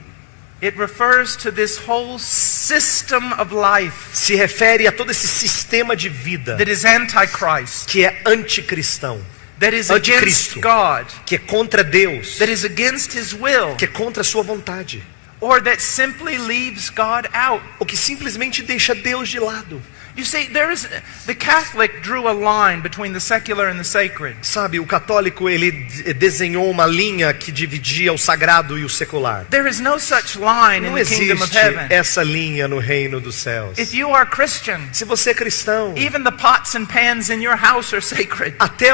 It refers to this whole system of life se refere a todo esse sistema de vida that is antichrist, que é anticristão, that is against anticristo, God, que é contra Deus, that is against His will, que é contra a sua vontade, or that simply leaves God out. ou que simplesmente deixa Deus de lado. You see, the Catholic drew a line between the secular and the sacred. Sabe, o católico ele desenhou uma linha que dividia o sagrado e o secular. There is no such line in Não the kingdom of existe heaven. essa linha no reino dos céus. If you are Christian, Se você é cristão, even the pots and pans in your house are sacred. até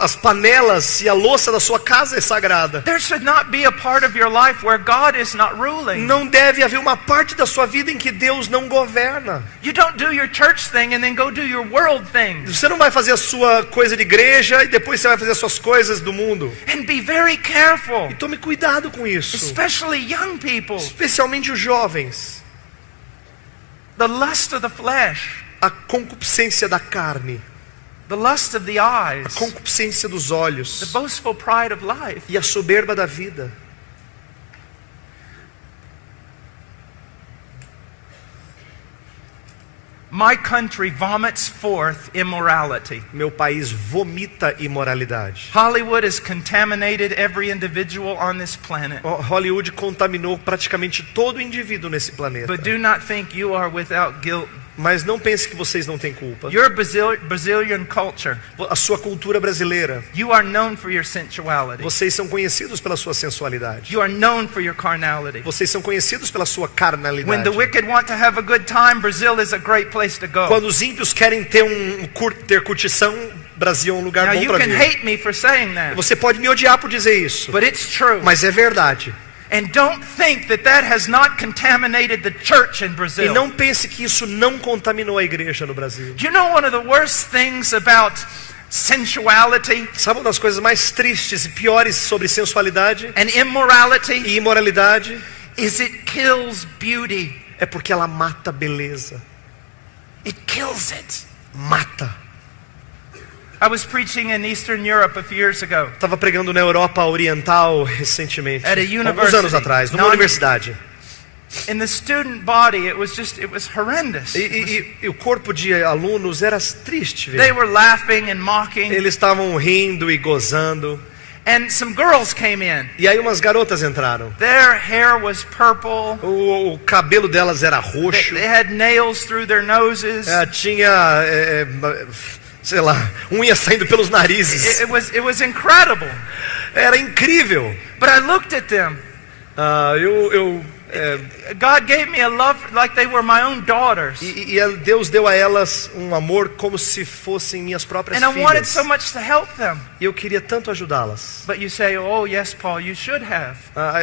as panelas e a louça da sua casa é sagrada. There should not be a part of your life where God is not ruling. Não deve haver uma parte da sua vida em que Deus não governa. You don't do your church thing and then go do your world thing. Você não vai fazer a sua coisa de igreja e depois você vai fazer as suas coisas do mundo. And be very careful, E tome cuidado com isso, especially young people. especialmente os jovens. The lust of the flesh, A concupiscência da carne, the lust of the a eyes, concupiscência dos the olhos boastful pride of life. e a soberba da vida. My country vomits forth immorality. Meu país vomita imoralidade. Hollywood has contaminated every individual on this planet. Hollywood contaminou praticamente todo indivíduo nesse planeta. But do not think you are without guilt. Mas não pense que vocês não têm culpa. Your Brazilian culture, A sua cultura brasileira, you are known for your sensuality. vocês são conhecidos pela sua sensualidade. You are known for your carnality. Vocês são conhecidos pela sua When carnalidade. the wicked want to have a good time, Brazil is a great place to go. Quando os ímpios querem ter ter curtição, Brasil é um lugar Now bom you para can vir. hate me for saying that, Você pode me odiar por dizer isso, but it's true. mas é verdade. And don't think that that has not contaminated the church in E Brazil. não pense que isso não contaminou a igreja no Brasil. Do you know one of the worst things about sensuality Sabe uma das coisas mais tristes e piores sobre sensualidade and immorality e imoralidade? is it kills beauty. É porque ela mata a beleza. It kills it. Mata. I was preaching in Eastern Europe a few years ago. Estava pregando na Europa Oriental recentemente, At a alguns university. anos atrás, numa Non- universidade. In the student body, it was horrendous. E o corpo de alunos era triste, They velho. were laughing and mocking, Eles estavam rindo e gozando. and some girls came in. E aí umas garotas entraram. Their hair was purple. O cabelo delas era roxo. They had nails through their noses. Tinha, sei lá, unha saindo pelos narizes. It was incredible. Era incrível. But I looked at them. God gave me a love like they were my own daughters. Deus deu a elas um amor como se fossem minhas próprias And I wanted filhas. so much to help them. E eu queria tanto ajudá-las. But you say, oh, yes, Paul, you should have.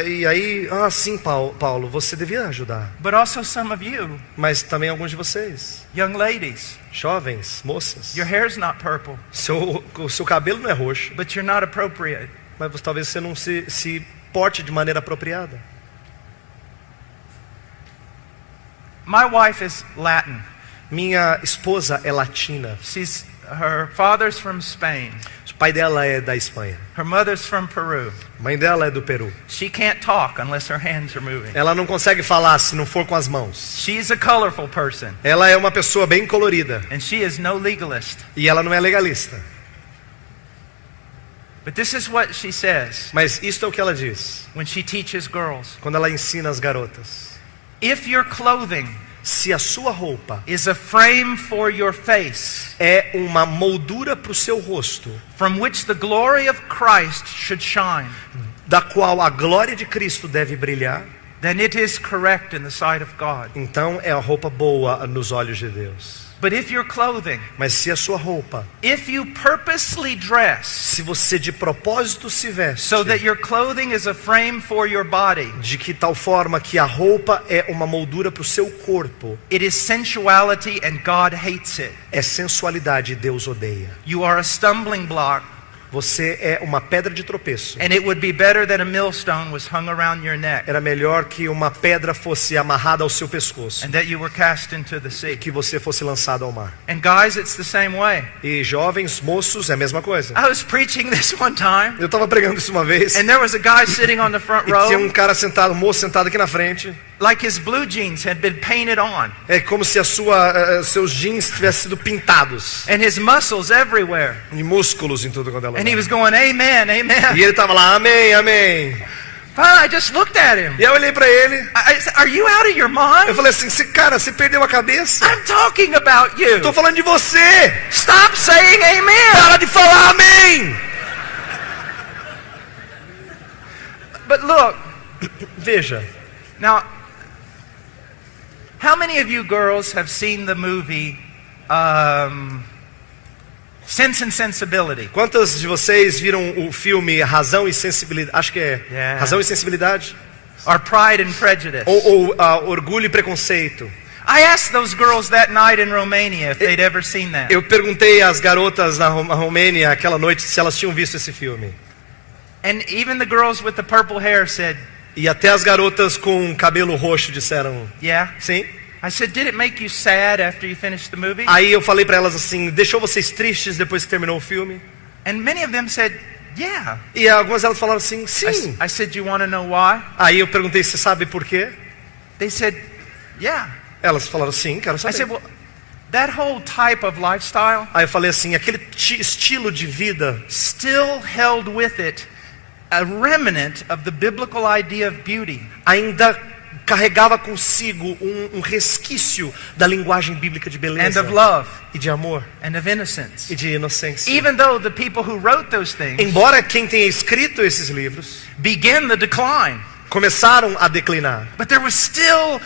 E aí, sim, Paulo, você devia ajudar. But also some of you, Mas também alguns de vocês, young ladies, jovens, moças, your hair's not purple, o seu cabelo não é roxo, but you're not appropriate. mas talvez você não se porte de maneira apropriada. My wife is Latin. Minha esposa é latina. Her father's from Spain. O pai dela é da Espanha. Her mother's from Peru. A mãe dela é do Peru. She can't talk unless her hands are moving. Ela não consegue falar se não for com as mãos. She's a colorful person, Ela é uma pessoa bem colorida. and she is no legalist. E ela não é legalista. But this is what she says Mas isto é o que ela diz when she teaches girls. quando ela ensina as garotas. If your clothing Se a sua roupa is a frame for your face, é uma moldura para o seu rosto, from which the glory of Christ should shine, da qual a glória de Cristo deve brilhar, then it is correct in the sight of God. então é a roupa boa nos olhos de Deus. But if your clothing, Mas se a sua roupa, if you purposely dress se você de propósito se veste, so that your clothing is a frame for your body, de que tal forma que a roupa é uma moldura para o seu corpo, it is sensuality and God hates it. é sensualidade e Deus odeia. You are a stumbling block, Você é uma pedra de tropeço. and it would be better that a millstone was hung around your neck Era melhor que uma pedra fosse amarrada ao seu pescoço, and that you were cast into the sea. que você fosse lançado ao mar. And guys, it's the same way. E jovens, moços, é a mesma coisa. I was preaching this one time, Eu estava pregando isso uma vez, and there was a guy sitting on the front e tinha row, um cara sentado, um moço sentado aqui na frente. like his blue jeans had been painted on, É como se seus jeans tivessem sido pintados. and his muscles everywhere. E músculos em tudo quanto é lugar. And he was going, amen, amen. E ele estava lá, amém, amém. Finally, I just looked at him. E eu olhei para ele, I said, are you out of your eu mind? falei assim, cara, você perdeu a cabeça? I'm talking about you. Estou falando de você. Stop saying amen. Para de falar amém. But look, Veja, now, how many of you girls have seen the movie Sense and Sensibility? quantas de vocês viram o filme Razão e Sensibilidade? Acho que é Yeah. Razão e Sensibilidade. Or Pride and Prejudice? Ou Orgulho e Preconceito. I asked those girls that night in Romania if they'd ever seen that. Eu perguntei às garotas na Romênia aquela noite se elas tinham visto esse filme. And even the girls with the purple hair said, E até as garotas com cabelo roxo disseram yeah. sim. I said, did it make you sad after you finished the movie? Aí eu falei pra elas assim, deixou vocês tristes depois que terminou o filme? And many of them said, yeah. E algumas delas falaram assim, I sim. said, you want to know why? Aí eu perguntei, você sabe por quê? They said, yeah. Elas falaram, sim, quero I saber. said, well, that whole type of lifestyle Aí eu falei assim, aquele estilo de vida still held with it a remnant of the biblical idea of beauty. ainda carregava consigo um resquício da linguagem bíblica de And beleza of love e de amor and of innocence. e de inocência. Even though the people who wrote those things Embora quem tenha escrito esses livros began the decline, começaram a declinar, but there was still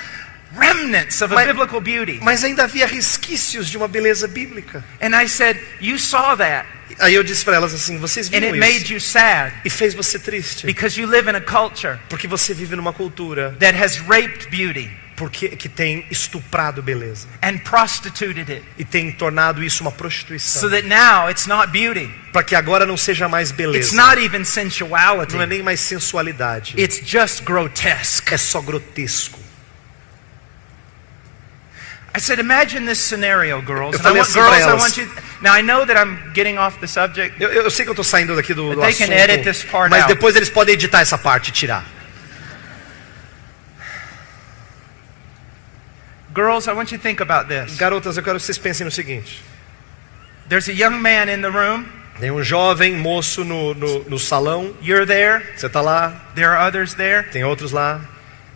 remnants of a Mas- biblical beauty. mas ainda havia resquícios de uma beleza bíblica. And I said, you saw that, Aí eu disse para elas assim, vocês and viram it made isso you sad e fez você triste, because you live in a culture porque você vive numa cultura that has raped beauty que tem estuprado beleza and prostituted it, e tem tornado isso uma so prostituição, that now it's not beauty. para que agora não seja mais It's beleza, not even sensuality. não é nem mais sensualidade, It's just grotesque. é só grotesco. I said, imagine this scenario, girls. Eu And I falei want, assim pra girls, I elas. want you. Now I know that I'm getting off the subject. Eu sei que eu estou saindo daqui do But they can assunto, edit this part mas out. depois eles podem editar essa parte e tirar. Girls, I want you to think about this. Garotas, eu quero que vocês pensem no seguinte: There's a young man in the room. tem um jovem moço no salão, You're there. você está lá, There are others there. tem outros lá,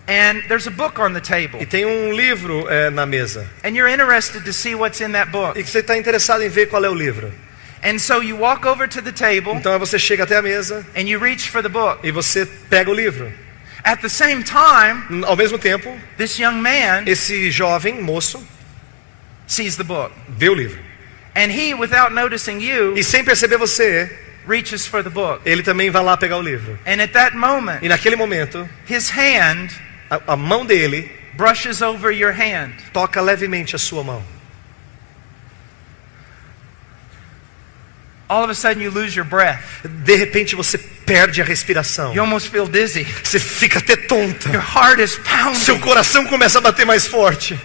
And there's a book on the table. e tem um livro na mesa, And you're interested to see what's in that book. e que você está interessado em ver qual é o livro. And so you walk over to the table Então você chega até a mesa and you reach for the book. e você pega o livro. At the same time, Ao mesmo tempo, this young man esse jovem moço sees the book. vê o livro. And he, without noticing you, E sem perceber você, reaches for the book. ele também vai lá pegar o livro. And at that moment, E naquele momento, his hand a mão dele brushes over your hand. toca levemente a sua mão. All of a sudden you lose your breath. De repente você perde a respiração. You almost feel dizzy. Você fica até tonta. Your heart is Seu pounding. coração começa a bater mais forte.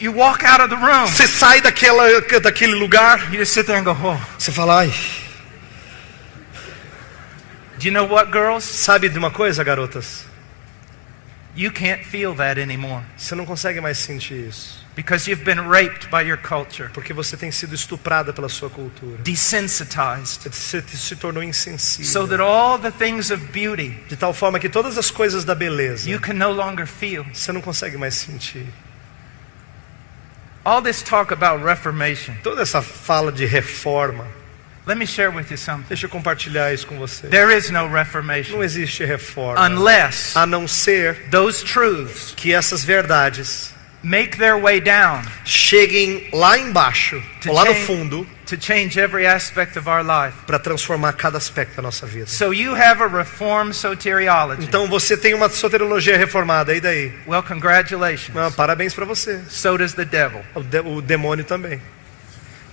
You walk out of the room. Você sai daquele lugar. You just sit there and go, oh. Você fala, ai, Do you know what, girls? sabe de uma coisa, garotas? You can't feel that anymore Você não consegue mais sentir isso. because you've been raped by your culture, Porque você tem sido estuprada pela sua cultura. desensitized, Você se tornou insensível. so that all the things of beauty De tal forma que todas as coisas da beleza, you can no longer feel. você não consegue mais sentir. All this talk about reformation. Toda essa fala de reforma, Let me share with you something. deixa eu compartilhar isso com você. There is no reformation Não existe reforma, unless a não ser those truths que essas verdades make their way down cheguem lá embaixo, ou lá no fundo, to change every aspect of our life. para transformar cada aspecto da nossa vida. So you have a reformed soteriology. Então você tem uma soteriologia reformada, e daí? Well, congratulations. Parabéns para você. So does the devil. O demônio também.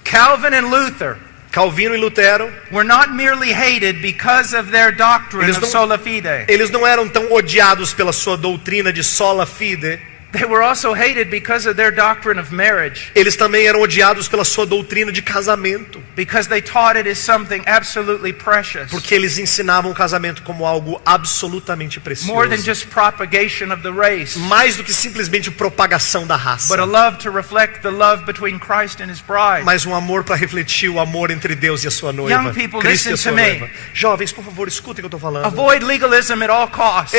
Calvin and Luther Calvino e Lutero, were not merely hated because of their doctrine Eles of não- sola fide. eles não eram tão odiados pela sua doutrina de sola fide. They were also hated because of their doctrine of marriage, Eles também eram odiados pela sua doutrina de casamento, because they taught it as something absolutely precious, porque eles ensinavam o casamento como algo absolutamente precioso. more than just propagation of the race, Mais do que simplesmente propagação da raça, but a love to reflect the love between Christ and His bride. mas um amor para refletir o amor entre Deus e a sua noiva. Young people, Cristo e a listen sua to me. noiva. Jovens, por favor, escutem o que eu estou falando. Avoid legalism at all costs.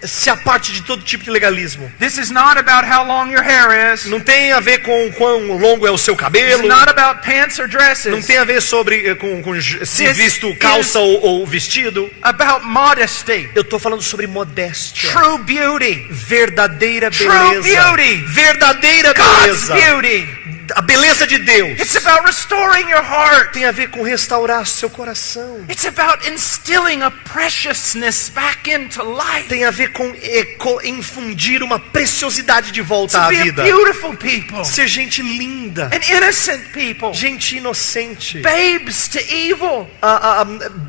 Se aparte de todo tipo de legalismo. This is not about how long your hair is. Não tem a ver com quão longo é o seu It's cabelo. not about pants or Não dresses. tem a ver sobre com se This visto calça ou vestido. About modesty, Eu estou falando sobre modéstia. true beauty, Verdadeira True beleza. beauty. Verdadeira God's beleza. beauty. A beleza de Deus It's about restoring your heart. tem a ver com restaurar seu coração. It's about instilling a preciousness back into life. Tem a ver com infundir uma preciosidade de volta To à be a vida. beautiful people, Ser gente linda. an innocent people, Gente inocente. babes to evil.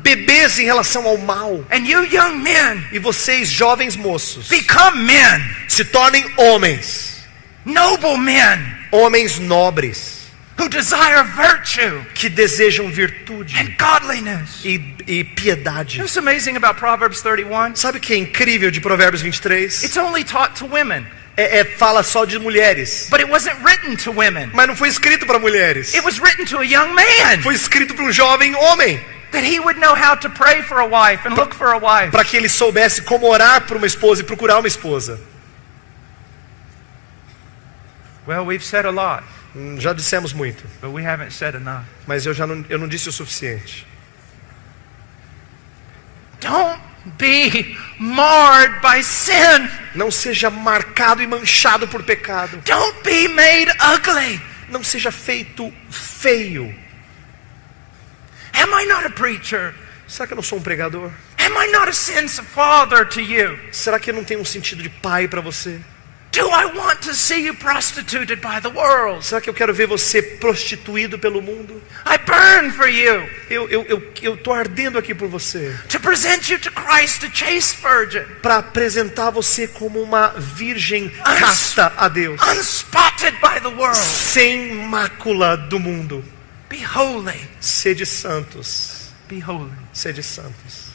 Bebês em relação ao mal. And you young men, E vocês, jovens moços, become men, se tornem homens. noble men Homens nobres. who desire virtue Que desejam virtude and godliness. e piedade. You know what's amazing about Proverbs 31? Sabe o que é incrível de Provérbios 23? It's only taught to women, Fala só de mulheres. but it wasn't written to women. Mas não foi escrito para mulheres. It was written to a young man, Foi escrito para um jovem homem. that he would know how to pray for a wife and look for a wife. Para que ele soubesse como orar por uma esposa e procurar uma esposa. Well, we've said a lot, Já dissemos muito. but we haven't said enough. Mas eu não disse o suficiente. Don't be marred by sin. Não seja marcado e manchado por pecado. Don't be made ugly. Não seja feito feio. Am I not a preacher? Será que eu não sou um pregador? Am I not a sense of father to you? Será que eu não tenho um sentido de pai para você? Do I want to see you prostituted by the world? Será que eu quero ver você prostituído pelo mundo? I burn for you Eu tô ardendo aqui por você. to present you to Christ, a chaste virgin, Para apresentar você como uma virgem casta a Deus. unspotted by the world. Sem mácula do mundo. Be holy. Sede santos. Be holy. Sede santos.